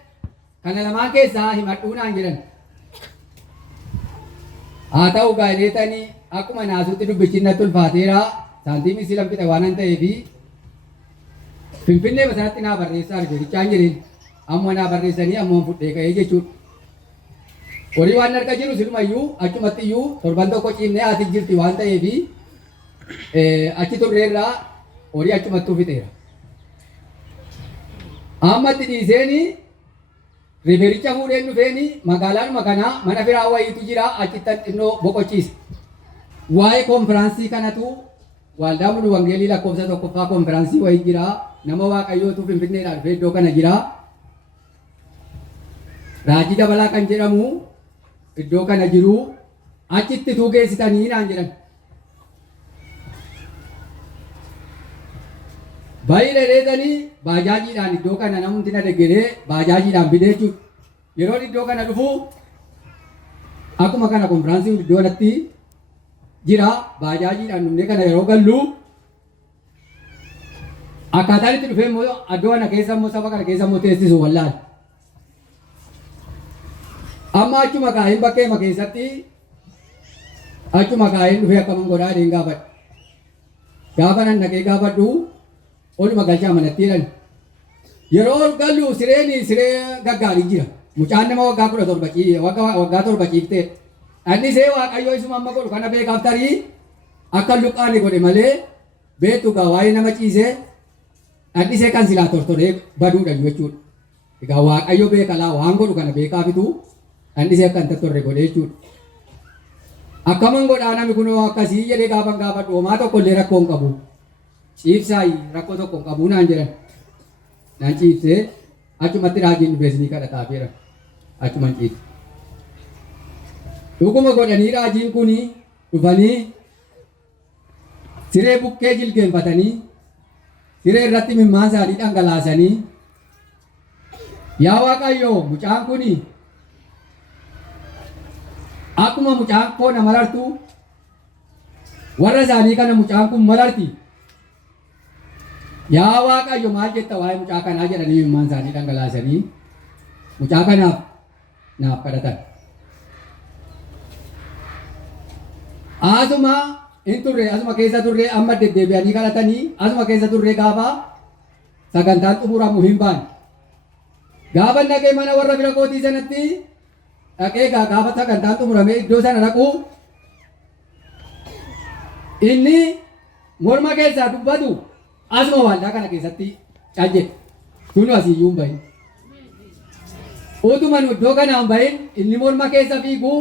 kana lamaan keessaa himadhuu naan jedhan. Haa ta'u gaa'eleetanii akkuma naasutti dubbichi natti ulfaateera saantiimii si lamfixa waan hin ta'eefi Finfinnee basanatti naa barreessaa rifeenichaan jedheen amma naa barreessanii ammoo fudhee ka'ee jechuudha. Horii waan harka jiru silumayyuu achumatti iyyuu torban tokko ciimnee haati jirti waan ta'eefi achi turreerraa horii achumattuu fixeera. Ammatti dhiiseeni rifeenicha fuudheen dhufeeni magaalaanuma kanaa mana firaa wayiitu jira achitti xinnoo boqochiise. Waa'ee konfiraansii kanatu waldaa mulu wangeelii lakkoofsa 1ffaa konfiraansii wayii jira nama waaqayyootu Finfinneedhaa dhufee iddoo kana jira. Raajii Dabalaa kan jedhamu iddoo kana jiru achitti tuu geessitanii naan jedhan. Baay'ee dheedanii baajaajiidhaan iddoo kana namni na deeggaree baajaajiidhaan fidee jechuudha. Yeroo iddoo kana dhufu akkuma kana konfiraansiin iddoo kanatti jira baajaajiidhaan dhufnee kana yeroo gallu akkaataan itti dhufee immoo iddoo kana keessa immoo saba kana keessa immoo teessisu wallaal. Amma achuma kaa'een bakkeema keessatti achuma kaa'een dhufee akkaman godhaa adeem gaafadha. Gaafa nan dhaqee gaafadhu oluma galchaa manatti jedhan. Yeroo gallu siree gaggaarii jira. Mucaan nama waggaa 17 waggaa 7 ciiftee. Annisee waaqayyoo isuma amma godhu kana beekaaf tarii akka luqqaani godhe malee beektu gaa waa'ee nama ciisee annisee kan silaa tortoree baduudha jechuudha. Egaa waaqayyo beekalaa waan godhu kana beekaafitu annisee akka hin tortorre godhe jechuudha. Akkaman godhaa namni kun akkasii jedhee gaafan gaafadhu homaa tokkollee rakkoo hin qabu. Ciibsaayi rakkoo tokko hin qabu naan jedhan. Naan ciibsee achumatti raajiin dhufeessinii kadhataa jira. Achuman ciibse. Dhuguma godhanii raajiin kuni dhufanii siree bukkee jilgeenfatanii siree irratti mimmaan isaanii dhangalaasanii yaa Waaqayyo mucaan kuni akkuma mucaan koo na marartu warra isaanii kana mucaan kun mararti. Yaa Waaqayyo maal jetta waa'ee mucaa kanaa jedhanii mimmaan isaanii dhangalaasanii mucaa kanaaf naaf kadhatan. Asuma in turre asuma keessa turre amma deddeebi'anii kadhatanii asuma keessa turre gaafa sagantaan xumuramu hin baane. Gaafa dhaqee mana warra bira kootii sanatti dhaqee gaafa sagantaan xumuramee iddoo sana dhaqu inni morma keessaa dubbatu asuma waldaa kana keessatti caje kun asiyyuu hin bahin. Utuman iddoo kanaan bahin inni morma keessa fiigu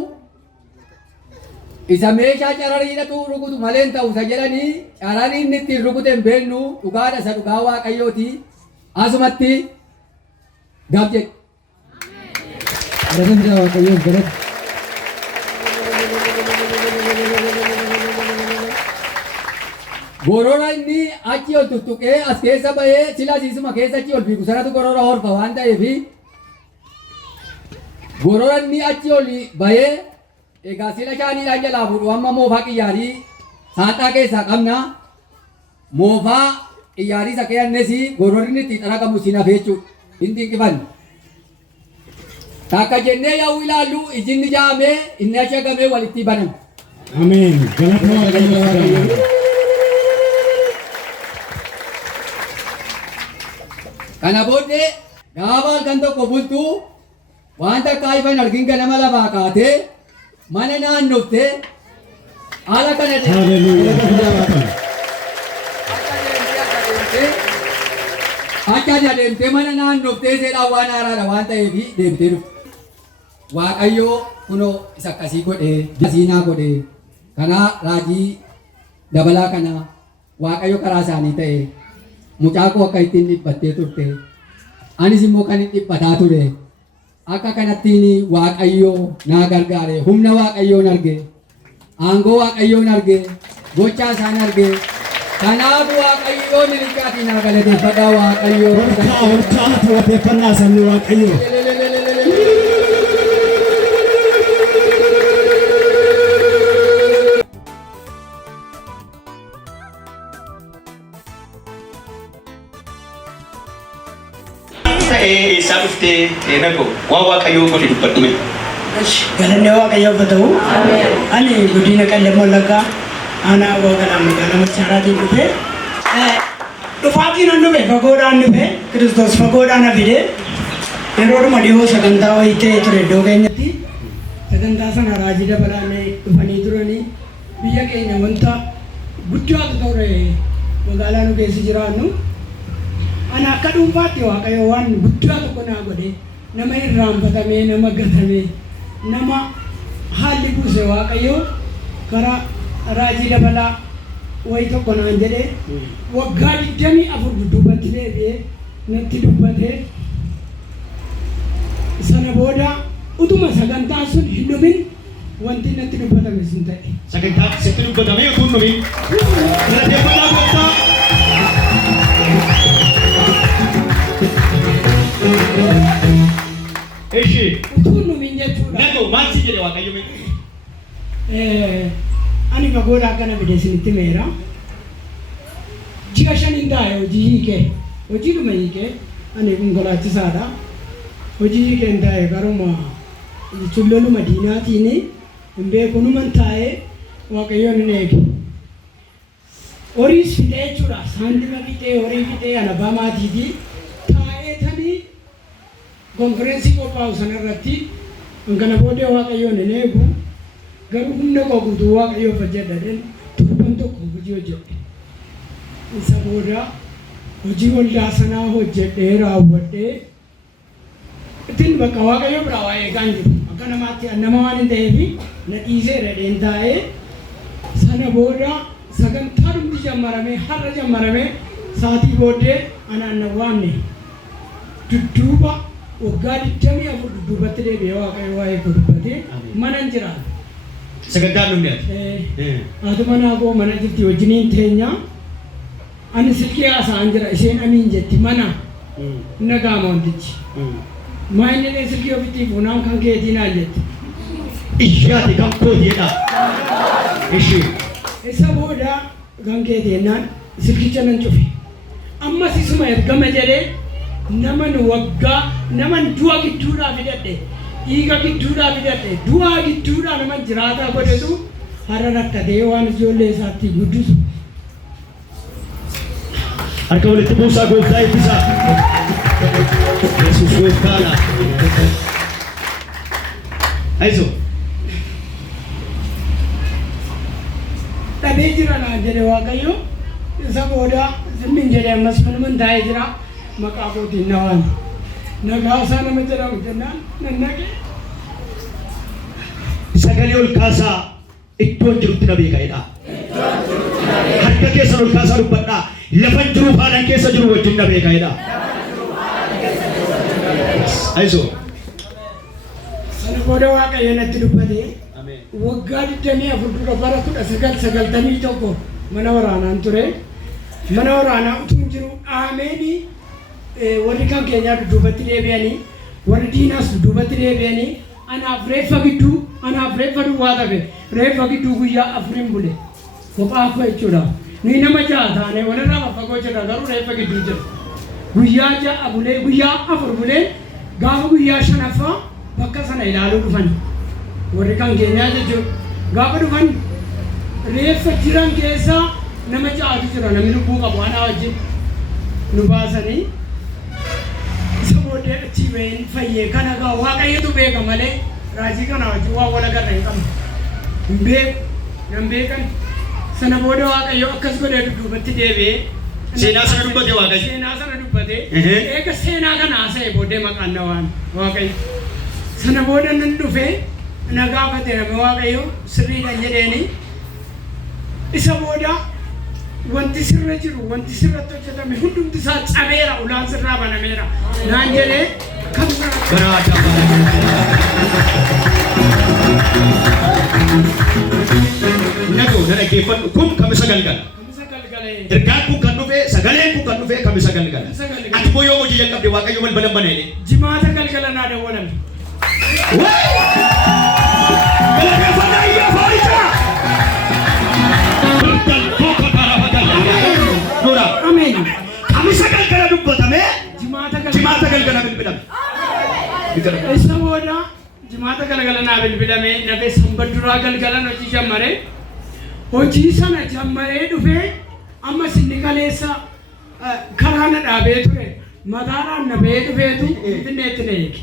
isa meeshaa carariidhatu rukutu malee hin ta'u isa jedhanii cararii inni ittiin rukute hin beeknu dhugaadha isa dhugaa Waaqayyooti asumatti gab jedhe. Galanni Waaqayyoon galata. Gorora inni achi ol tuttuqee as keessa bahee sila siisuma keessa achi ol fiigu sanatu gorora horfa waan ta'eef gorora inni achi ol bahee egaa sila shaaniidhaan jalaa fuudhu amma moofaa qiyyaarii saaxaa keessaa qabna moofaa qiyyaarii isa keeyyannes gororri inni itti xaraqamu siin hafe jechuudha hin dinqifanne. Takka jennee yoo ilaallu ijinni jaamee inni ashagamee walitti banama. Ameen. Galata Waaqayyoo. Kana booddee gaafa halkan tokko bultuu wanta akka ifan argin ganama lafaa kaatee mana naannoftee haala kana akka adeemtee mana naannoftee seedhaan waan haaraadha waan ta'eef deemtee dhufte. Waaqayyoo kunoo isa akkasii godhee siinaa godhee kanaa raajii dabalaa kana Waaqayyo karaa isaanii ta'e mucaa koo akka ittiin dhiphattee turte anis immoo kan dhiphataa ture akka kanattiin Waaqayyoo naa gargaare humna Waaqayyoon arge aangoo Waaqayyoon arge gochaa isaan arge kanaaf Waaqayyoon ilkaatiin naa galateeffadhaa Waaqayyoo Hortaa galateeffannaa sabni Waaqayyoo. Isa dhuftee nako waan Waaqayyoo godhe dubbadhume. Galanni Waaqayyoof haa ta'u. Ani godina Qellem Wallaggaa aanaa Wooqalaa magaalaa Machaaraatiin dhufe. Dhufaatiin an dhufe fagoodhaan dhufe Kiristoos fagoodhaan na fide. Yeroodhuma dhiyoo sagantaa wayii ta'ee ture iddoo keenyatti. Sagantaa sana raajii dabalaanee dhufanii turanii biyya keenya wanta guddaatu ture magaalaa nu keessa jiraannu. Ana akka dhuunfaatti Waaqayyo waan guddaa tokko naa godhe nama irraanfatamee nama gatamee nama haalli buuse Waaqayyo karaa raajii dabalaa wayii tokko naan jedhee waggaa 24 dudduubatti deebi'ee natti dubbatee sana booda utuma sagantaan sun hin dhumin wanti natti dubbatame sun ta'e. Sagantaan sitti dubbatame utuu hin dhumin. Galateeffannaa gooftaa. Eshi. Utuu hin dhumin jechuudha. Nako maal si jedhe Waaqayyo mee? Ani fagoodhaa akkana fide isinitti meera. Ji'a 5 taa'e hojii hiikee. Hojiidhuma hiikee ani konkolaachisaadha. Hojii hiikeen taa'e garuma sulloluma diinaatiin hin beekunuman taa'ee Waaqayyoon hin eege. Horiis fixee jechuudha. Saantima fixee horii fixee alaabaa maatiitii taa'ee tanii konfereensii qophaa'u sanarratti kana booddee Waaqayyoon hin eegu. Garuu humna koo guutuu Waaqayyoof hojjedhadheen torban tokko hojii hojjedhe. Isa booda hojii waldaa sanaa hojjedhee raawwadhee ittiin bakka Waaqayyo biraa waa eegaan jiru. Akka namaatti nama waan hin ta'eef na dhiisee dhadheen taa'ee sana booda sagantaa dhumti jammaramee har'a jammaramee saatii booddee anaan na waamne dudduuba waggaa 24 dudduubatti deebi'ee Waaqayyo waa'ee dubbatee mana hin jiraatu. Sagantaan dhumni ati. Haati manaa koo mana jirti wajjiniin teenya. Ani silkii haasa'an jira isheen amiin jetti mana nagaama wantichi. Maayinni silkii ofitti fuunaan kan keetii naan jetti. Ishaati kan kootiidha. Ishee. Isa booda kan keetii naan silkicha nan cufe. Ammas isuma ergama jedhee naman waggaa naman du'a gidduudhaa fidadhe. Dhiiga gidduudhaa fidadhe. Du'a gidduudhaa naman jiraataa godhatu har'a rakkatee waan ijoollee isaatti guddisu. Harka walitti buusaa gooftaa eebbisaa. Yesuus gooftaadha. Aizo. Dhabee jira naan jedhe Waaqayyo. Isa booda zimmiin jedhee ammas manumaan taa'ee jira. Maqaa kootiin na waame. Nagaasaa nama jedhamu jennaan nan naqe. Sagalee ol kaasaa iddoon jirutti na beeka'edha. Harka keessan ol kaasaa dubbadhaa. Lafan jiru haalan keessa jiru wajjin na beeka'edha. Aizo. Sana booda Waaqayyo natti dubbate. Waggaa 24 dura bara 1991 mana waraanaan ture. Mana waraanaa utuun jiru dhaameenii warri kan keenyaa dudduubatti deebi'anii warri diinaas dudduubatti deebi'anii anaaf reeffa gidduu anaaf reeffa duwwaa tafe reeffa gidduu guyyaa 4 bule kophaa koo jechuudha. Nuyi nama 6 taane walirraa fagoo jira garuu reeffa gidduu jira. Guyyaa 6 bulee guyyaa 4 bulee gaafa guyyaa 5ffaa bakka sana ilaaluu dhufan warri kan keenyaa jechuudha. Gaafa dhufan reeffa jiran keessaa nama 6tu jira namni lubbuu qabu anaa wajjin nu baasanii isa booddee achi baheen fayyee kana gaa Waaqayyotu beeka malee raajii kana wajjin waan wal agarra hin qabnu hin beeku nan beekan sana booda Waaqayyo akkas godhee dudduubatti deebi'ee Seenaa sana dubbate Waaqayyo. seenaa sana dubbate eega seenaa kana haasa'e booddee maqaan na waan Waaqayyo sana booda nan dhufee na gaafate nama Waaqayyo sirriidhaan jedheeni isa booda wanti sirra jiru wanti sirratti hojjetame hundumti isaa cabeera ulaan sirraa banameera naan jedhee kan Garaa addaa. Nagoo na dhaggeeffadhu kun kamisa galgala. kamisa galgalee Ergaan kun kan dhufe sagaleen kun kan dhufe kamisa galgala. Ati boo yoo hojii jalqabde Waaqayyo balbala baneedhe. jimaata galgala naa dawwalame. Galateeffannaa iyyaa foonicha. Nura. Ameen. Kamisa galgala dubbatame. Jimaata Galgala bilbilame. isa booda jimaata galgala naa bilbilame nafee sanbadduraa galgalan hojii jammare hojii sana jammaree dhufee amma sinni kaleessa karaa na dhaabee ture mataadhaan na ba'ee dhufeetu finfinneetti na eege.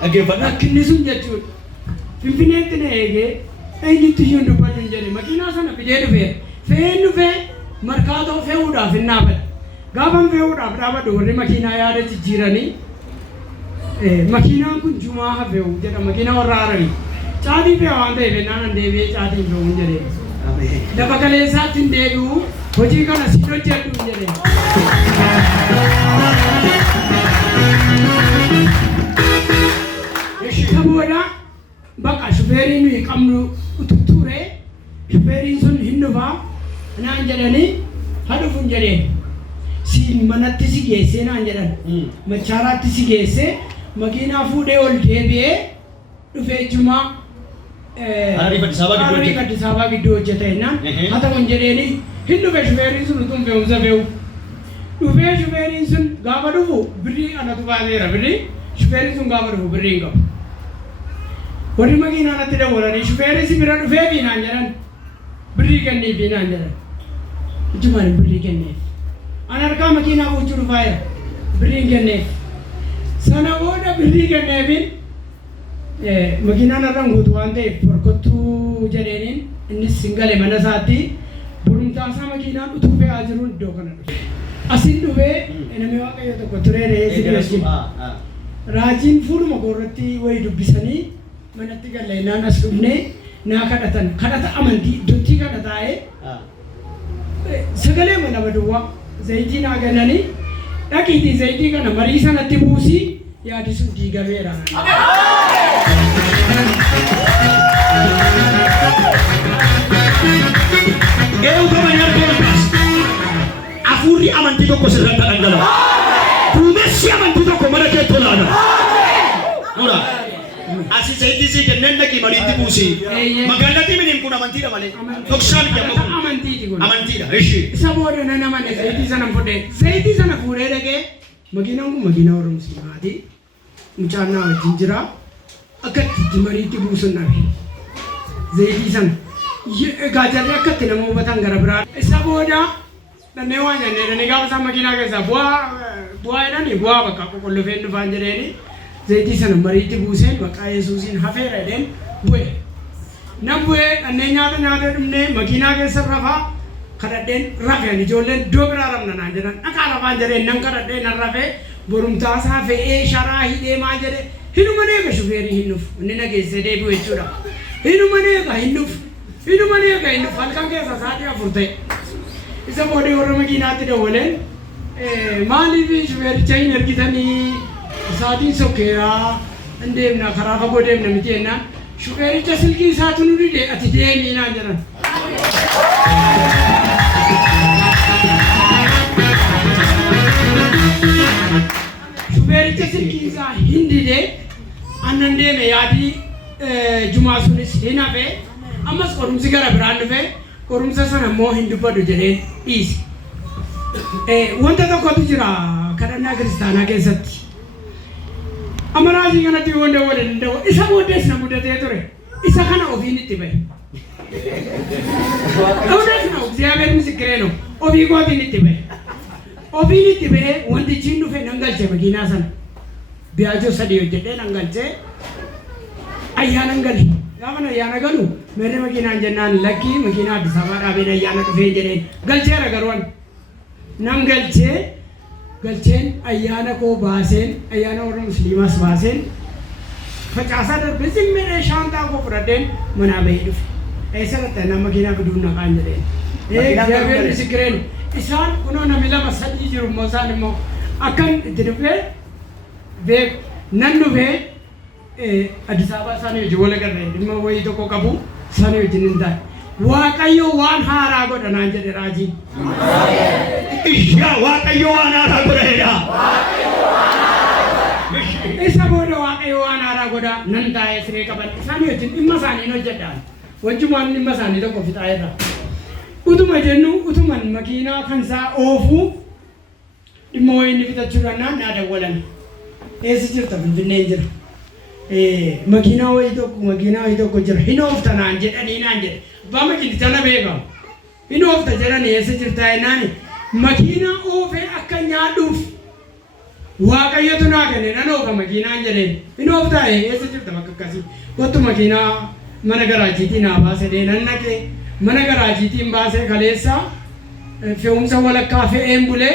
Dhaggeeffannaa. Rakkinni sun jechuudha. Finfinneetti na eegee eenyutti iyyuu hin dubbadhu hin jedhe makiinaa sana fidee dhufeera. Fe'een dhufee markaatoo fe'uudhaaf hin dhaabadhe. Gaafan fe'uudhaaf dhaabadhu warri makiinaa yaada jijjiiranii makiinaan kun jumaa hafe'u jedha makiinaa warra Harari. Caatii fe'a waan ta'eef ennaan deebi'ee caatii fe'u hin jedhe. Lafa kaleessaatti hin deebi'u hojii kana siin hojjedhu hin jedhe. Isa booda bakka shufeerii nuyi qabnu ture shufeeriin sun hin dhufaa naan jedhanii haa dhufu hin jedheen. Si manatti si geessee naan jedhan machaaraatti si geessee makiinaa fuudhee ol deebi'ee dhufee jumaa Harrii Addis Ababaa gidduu hojjeta jennaan haa ta'u hin jedheeni hin dhufe shufeeriin sun utuun fe'umsa fe'u. Dhufee shufeeriin sun gaafa dhufu birrii anatu baaseera birrii shufeeriin sun gaafa dhufu birrii hin qabu. Warri makiinaa natti dawwalanii shufeerii si bira dhufee fi naan jedhan birrii kennii fi naan jedhan. Ijumaan birrii kenneef. An harkaa makiinaa buuchuu dhufaa jira birriin kenneef. Sana booda birrii kenneefiin makiinaan irraan guutu waan ta'eef horkottuu jedheeniin innis singale mana isaatti borumtaasaa makiinaan utuu fe'aa jiruun iddoo kana dhufe. Asin dhufee namni Waaqayyo tokko turee re'ee wajjin raajiin fuuluma koorratti wayii dubbisanii manatti galleennaan as dhufnee naa kadhatan kadhata amantii iddootti kadhataa'ee sagalee lama duwwaa zayitii naa kennanii dhaqiitii zayitii kana marii sanatti buusii yaadi sun diigameera. Afuri amanti tokko sirratti dhangala'a. Duumessi amanti tokko mana kee tolaadha. Nura. Asi zaidi si kenneen dhaqii mariitti buusi. Magaalatti miniin kun amantiidha malee. Dhoksaa biyya qabu. Amantiiti kun. Amantiidha. Ishi. Isa booda na nama ne zayitii sana fudhee. Zayitii sana fuudhee dhaqee makiinaan kun makiinaa warra musliimaati. Mucaan na wajjin jira. Akkatti itti mariitti buusun dhabe. Zayitii sana. Egaa jarri akkatti nama hubatan gara biraa. Isa booda dhannee waan jennee dhannee gaafa isaan makiinaa keessaa bu'aa jedhanii bu'aa bakka qulqullufeen dhufaan jedheeni. Zayitii sana mariitti buuseen maqaa Yesuusiin hafeera jedheen bu'e. Nan bu'ee dhannee nyaata dhumnee makiinaa keessa rafaa kadhadheen rafeen ijoolleen iddoo biraa rafna naan jedhan dhaqaa rafaan jedheen nan kadhadhee nan rafee borumtaasaa fe'ee sharaa hidhee maal jedhe hinuma neega shufeerii hin dhufu inni nageessee deebi'u jechuudha. Hinuma neega hin dhufu hinuma neega hin dhufu halkan keessa sa'aatii 4 ta'e. Isa booda warra makiinaatti dabaleen maaliif shufeericha hin ergitanii sa'aatiin sokkeeraa hin deemna karaa fagoo deemna miti jennaan shufeericha silkii isaatu nu dide ati deemii naan jedhan. Shufeericha silkii isaa hin dide annan deeme yaadii jumaa sunis hin hafe ammas qorumsi gara biraan dhufe qorumsa sana immoo hin dubbadhu jedheen dhiise. Wanta tokkotu jira kadhannaa kiristaanaa keessatti. Amaraajii kanatti wanda waliin danda'u isa booddees na mudatee ture. Isa kana ofiin itti bahe. Dhawuudhaas na እግዚአብሔር ምስክሬ ነው. Ofii kootiin itti bahe. Ofiin itti bahe wantichi hin dhufe nan galche makiinaa sana. Biyaajoo sadii hojjedhee nan galchee ayyaanan gali. Gaafa ayyaana galu meerri makiinaan jennaan lakkii makiinaa Addis Ababaa dhaabeen ayyaana dhufee jedheen galcheera garuu nan galcheen ayyaana koo baaseen ayyaana warra musliimaas baaseen facaasaa darbee zimmeree shaantaa koo fudhadheen manaa bahee dhufe. Eessatti nama makiinaa biduun naqaan jedheen. እግዚአብሔር ምስክሬ ነው. Isaan kunoo namni lama sadii jiru immoo isaan immoo akkan itti dhufee nan dhufee Addis Ababaa isaanii hojii wal agarree dhimma wayii tokko qabu isaanii wajjin hin taane. Waaqayyo waan haaraa godha naan jedhe raajiin. Waaqayyo waan haaraa godha. Isa booda waaqayyo waan haaraa godha nan taa'ee siree qaban isaanii wajjin dhimma isaanii hojjedhaan. Wajjumaan dhimma isaanii tokko fixaa irra. Utuma jennu utuman makiinaa kan isaa oofuu dhimma wayii inni fixachuudhaan naa dawwalan. Eessa jirta Finfinneen jira. Makiinaa wayii tokko jira. Hin oofta naan jedhanii naan jedhe. Abbaa makiinicha na beekamu. Hin oofta jedhanii eessa jirta jennaani makiinaa oofee akka nyaadhuuf Waaqayyotu naa kenne nan oofa makiinaan jedheen. Hin ooftaa eessa jirta bakka akkasii. Kottu makiinaa mana garaajiitii naa baase deenan naqee mana garaajiitiin baasee kaleessa fe'umsa walakkaa fe'een bulee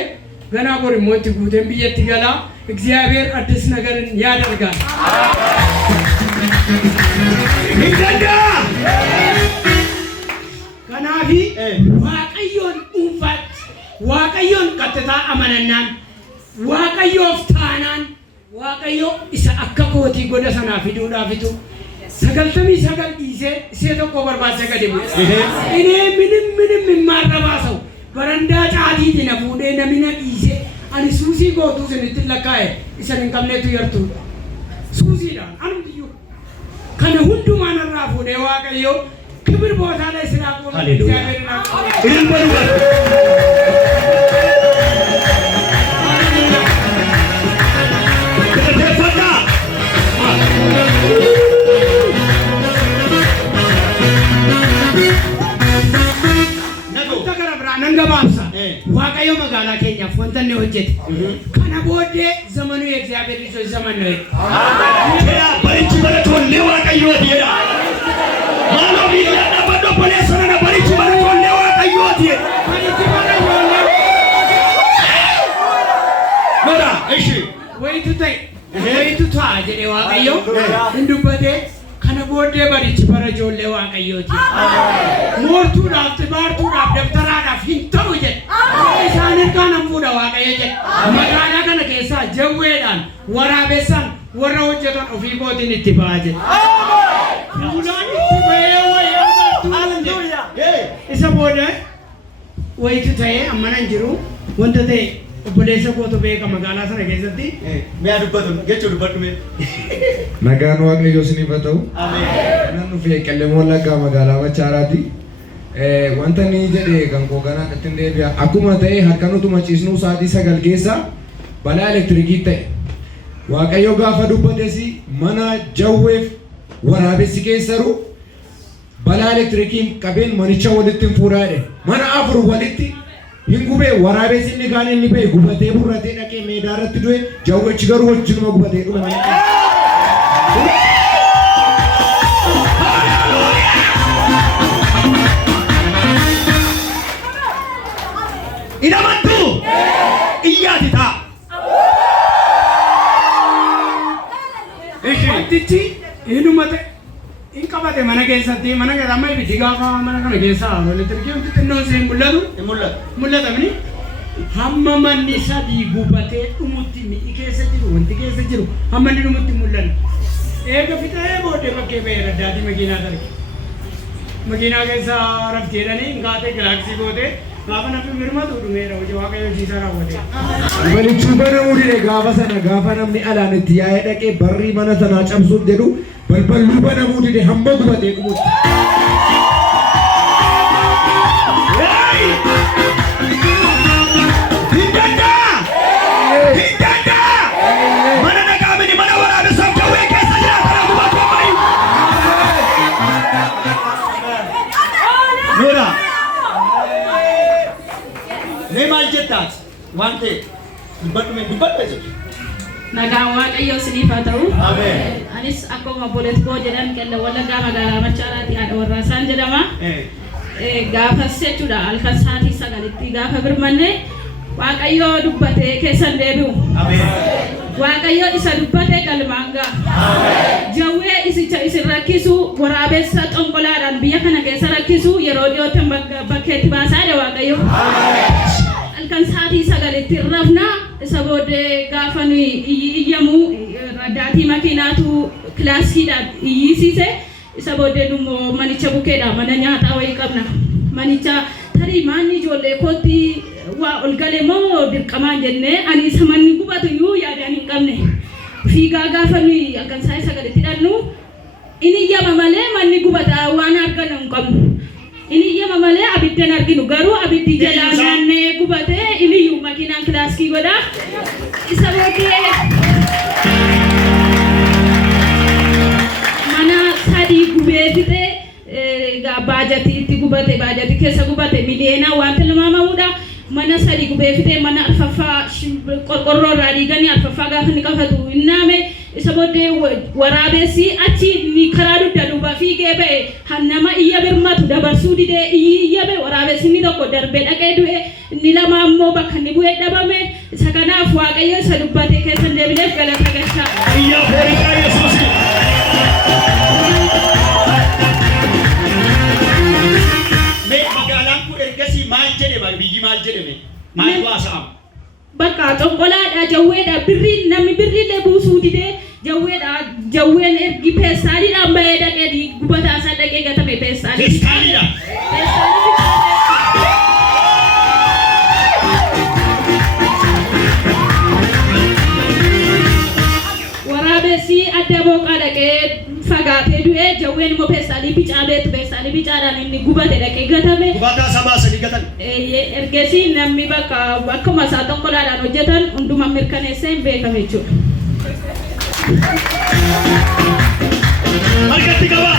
ganaa bor immoo itti guuteen biyyatti galaa እግዚአብሔር አዲስ ነገርን ያደርጋል። ከናፊ waaqayyoon dhuunfaatti waaqayyoon qaxxitaa amanannaan waaqayyoof taanaan waaqayyo isa akka kootii goda sanaa fiduudhaafitu 99 dhiisee ishee tokko barbaachisa gadi bu'e. Inni minim himmaarrabaa barandaa caatiitiin fuudhee namni dhiisee ani suusii gootuu sinitti lakkaa'e isa hin qabneetu yartuu. Suusiidhaan anumtiyyuu kana hundumaan irraa fuudhee waaqayyo kibir bootaadha isinaa qooma. Nangabaabsa waaqayyo magaalaa keenyaaf wanta inni hojjete kana booddee zamanuu እግዚአብሔር ልጆች ዘመን ነው። Barichi bara tollee waaqayyooti jedha. Maaloo biyya dhaabbatoo obboleessona barichi bara tollee waaqayyooti jedha. Barichi bara tollee. Nora, ishi. Wayitu ta'a jedhee waaqayyo hin dubbatee kana booddee barichi bara ijoollee waaqayyooti. Moortuudhaaf xibaartuudhaaf dabtaraadhaaf hin ta'u jedhe. Isaan ergaan fuudha waaqayyo jedhe. Magaalaa kana keessaa jawweedhaan waraabessaan warra hojjetan ofii kootiin itti ba'aa jedhe. Fuulaan itti ba'ee wayyaa galtuu jedhe. Isa booda wayitu ta'ee ammana hin jiru wanta ta'e obboleessa kootu beeka magaalaa sana keessatti. Mi'a dubbatu jechuu dubbadhu mee. Nagaan Waaqayyoo isiniif haa ta'u. Nan dhufee Qellem Wallaggaa magaalaa Machaaraati. Wanta ni jedhe kan koo ganaa ittiin deebi'a. Akkuma ta'e halkan utuma ciisnuu sa'aatii 9 keessa balaa elektirikii ta'e. Waaqayyo gaafa dubbates mana jawweef waraabessi keessaru balaa elektirikiin qabeen manicha walitti hin fuudhaadhe. Mana 4 walitti hin gubee waraabessi inni kaan inni ba'e gubatee burratee dhaqee meedaa irratti du'e jawwechi garuu wajjinuma gubatee dhume mana. Inamantu iyyaati ta'a. Wantichi inuma ta'e in qabate mana keessatti mana gara amma ibiddi gaafa mana kana keessa elektirikii wanti xinnoon siin mul'atamni hamma manni sadii gubatee dhumutti mi'i keessa jiru wanti keessa jiru hamma inni dhumutti mul'anne. Eega fixee booddee bakkee ba'ee raddaatii makiinaa darge. Makiinaa keessa rafti jedhanii hin kaatee giraaksii gootee gaafa namni mirmatu dhumeera hojii waaqayyo jiisaa raawwate. Balichuu banamuu dide gaafa sana gaafa namni alaan itti yaa'ee dhaqee barrii mana sanaa cabsuuf jedhu balballuu banamuu dide hamma gubatee dhumutti. Mana nagaamini mana waraabessaaf jawwee keessa jiraatan gubatu ammayyuu. Noora. Mee maal jettaati waan ta'e dubbadhu jechuudha. Nagaan Waaqayyoo isiniif haa ta'u. Ameen. Anis akkuma obboleetti koo jedhan Qellem Wallaggaa magaalaa Machaaraatti haadha warraasaan jedhama. Gaafas jechuudha halkan sa'aatii 9tti gaafa birmanne Waaqayyoo dubbatee keessan deebi'u. Ameen. Waaqayyoo isa dubbatee galmaan ga'a. Jawwee isicha isin rakkisu waraabessa xonqolaadhaan biyya kana keessa rakkisu yeroo dhiyootti bakkeetti baasaadha Waaqayyo. Halkan sa'aatii 9tti rafna isa booddee gaafa nuyi iyyamu raddaatii makiinaatu kilaasiidhaan iyyisiise isa booddee immoo manicha bukeedha mana nyaataa wayii qabna. Manicha tarii maanni ijoollee kootti waa ol galee moo dirqamaan jennee ani isa manni gubatu iyyuu yaadaan hin qabne. Fiigaa gaafa nuyi halkan sa'aatii 9tti hidhannu inni iyyama malee manni gubata waan arganu hin qabnu. Inni iyyama malee abiddan arginu garuu abiddi jalaa naannee gubatee iliyyuu makiinaan kilaaskii godha. Isa booddee mana sadii gubee fixee baajatii itti gubate baajatii keessa gubate miliyoonaa waan tilmaamamuudha. Mana sadii gubee fixee mana alfaffaa qorqorroo irraa diiganii alfaffaa gaafa inni qabatu innaame isa booddee waraabessi achi karaa dugda duuba fiigee ba'e hannama iyya birmatu dabarsuu didee iyya ba'e waraabessi inni tokko darbee dhaqee du'e inni lama ammoo bakka inni bu'ee dhabame isa kanaaf Waaqayyo isa dubbatee keessan deebileef galata galchaa. Iyya fooniqaa Yesuusi. Mee magaalaan kun ergasii maal jedhama biyyi maal jedhame maaltu haasa'ama? Bakka xonqolaadha jawweedha birriin namni birriillee buusuu didee jawweedha jawween ergi peestaaliidhaan bahee dhaqee gubataa isaa dhaqee gatame peestaalii. Peestaalidha. Waraabessi adda booqaa dhaqee fagaatee du'ee jawween immoo peestaalii bicaa beetu peestaalii bicaadhaan inni gubate dhaqee gatame. Gubataa sabaa sadii gatan. Ergasii namni bakka akkuma isaa xonqolaadhaan hojjetan hunduma mirkaneessee hin beekame jechuudha. Harkatti qaba.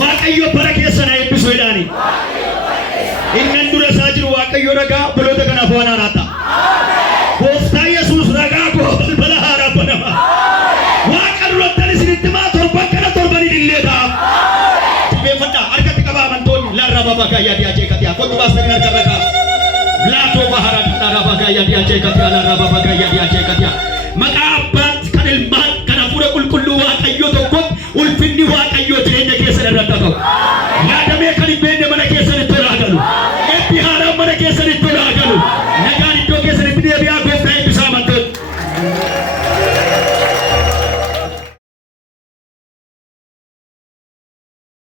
Waaqayyo bara keessa na eebbisu jedhaani. Inni dura isaa jiru Waaqayyo ragaa boloota kanaaf waan haaraa ta'a. Gooftaa Yesuus ragaa koo balbala haaraa banama. Waaqa durattan isinitti maa torban kana torbanii illee ta'a. Beeffadhaa harkatti qaba amantoonni laarraa babaa gaayyaa dhiyaachee katiyaa kottu baastanii harka ragaa. Laatoo baharaa laarraa babaa gaayyaa dhiyaachee katiyaa laarraa babaa gaayyaa dhiyaachee katiyaa. Maqaa abbaa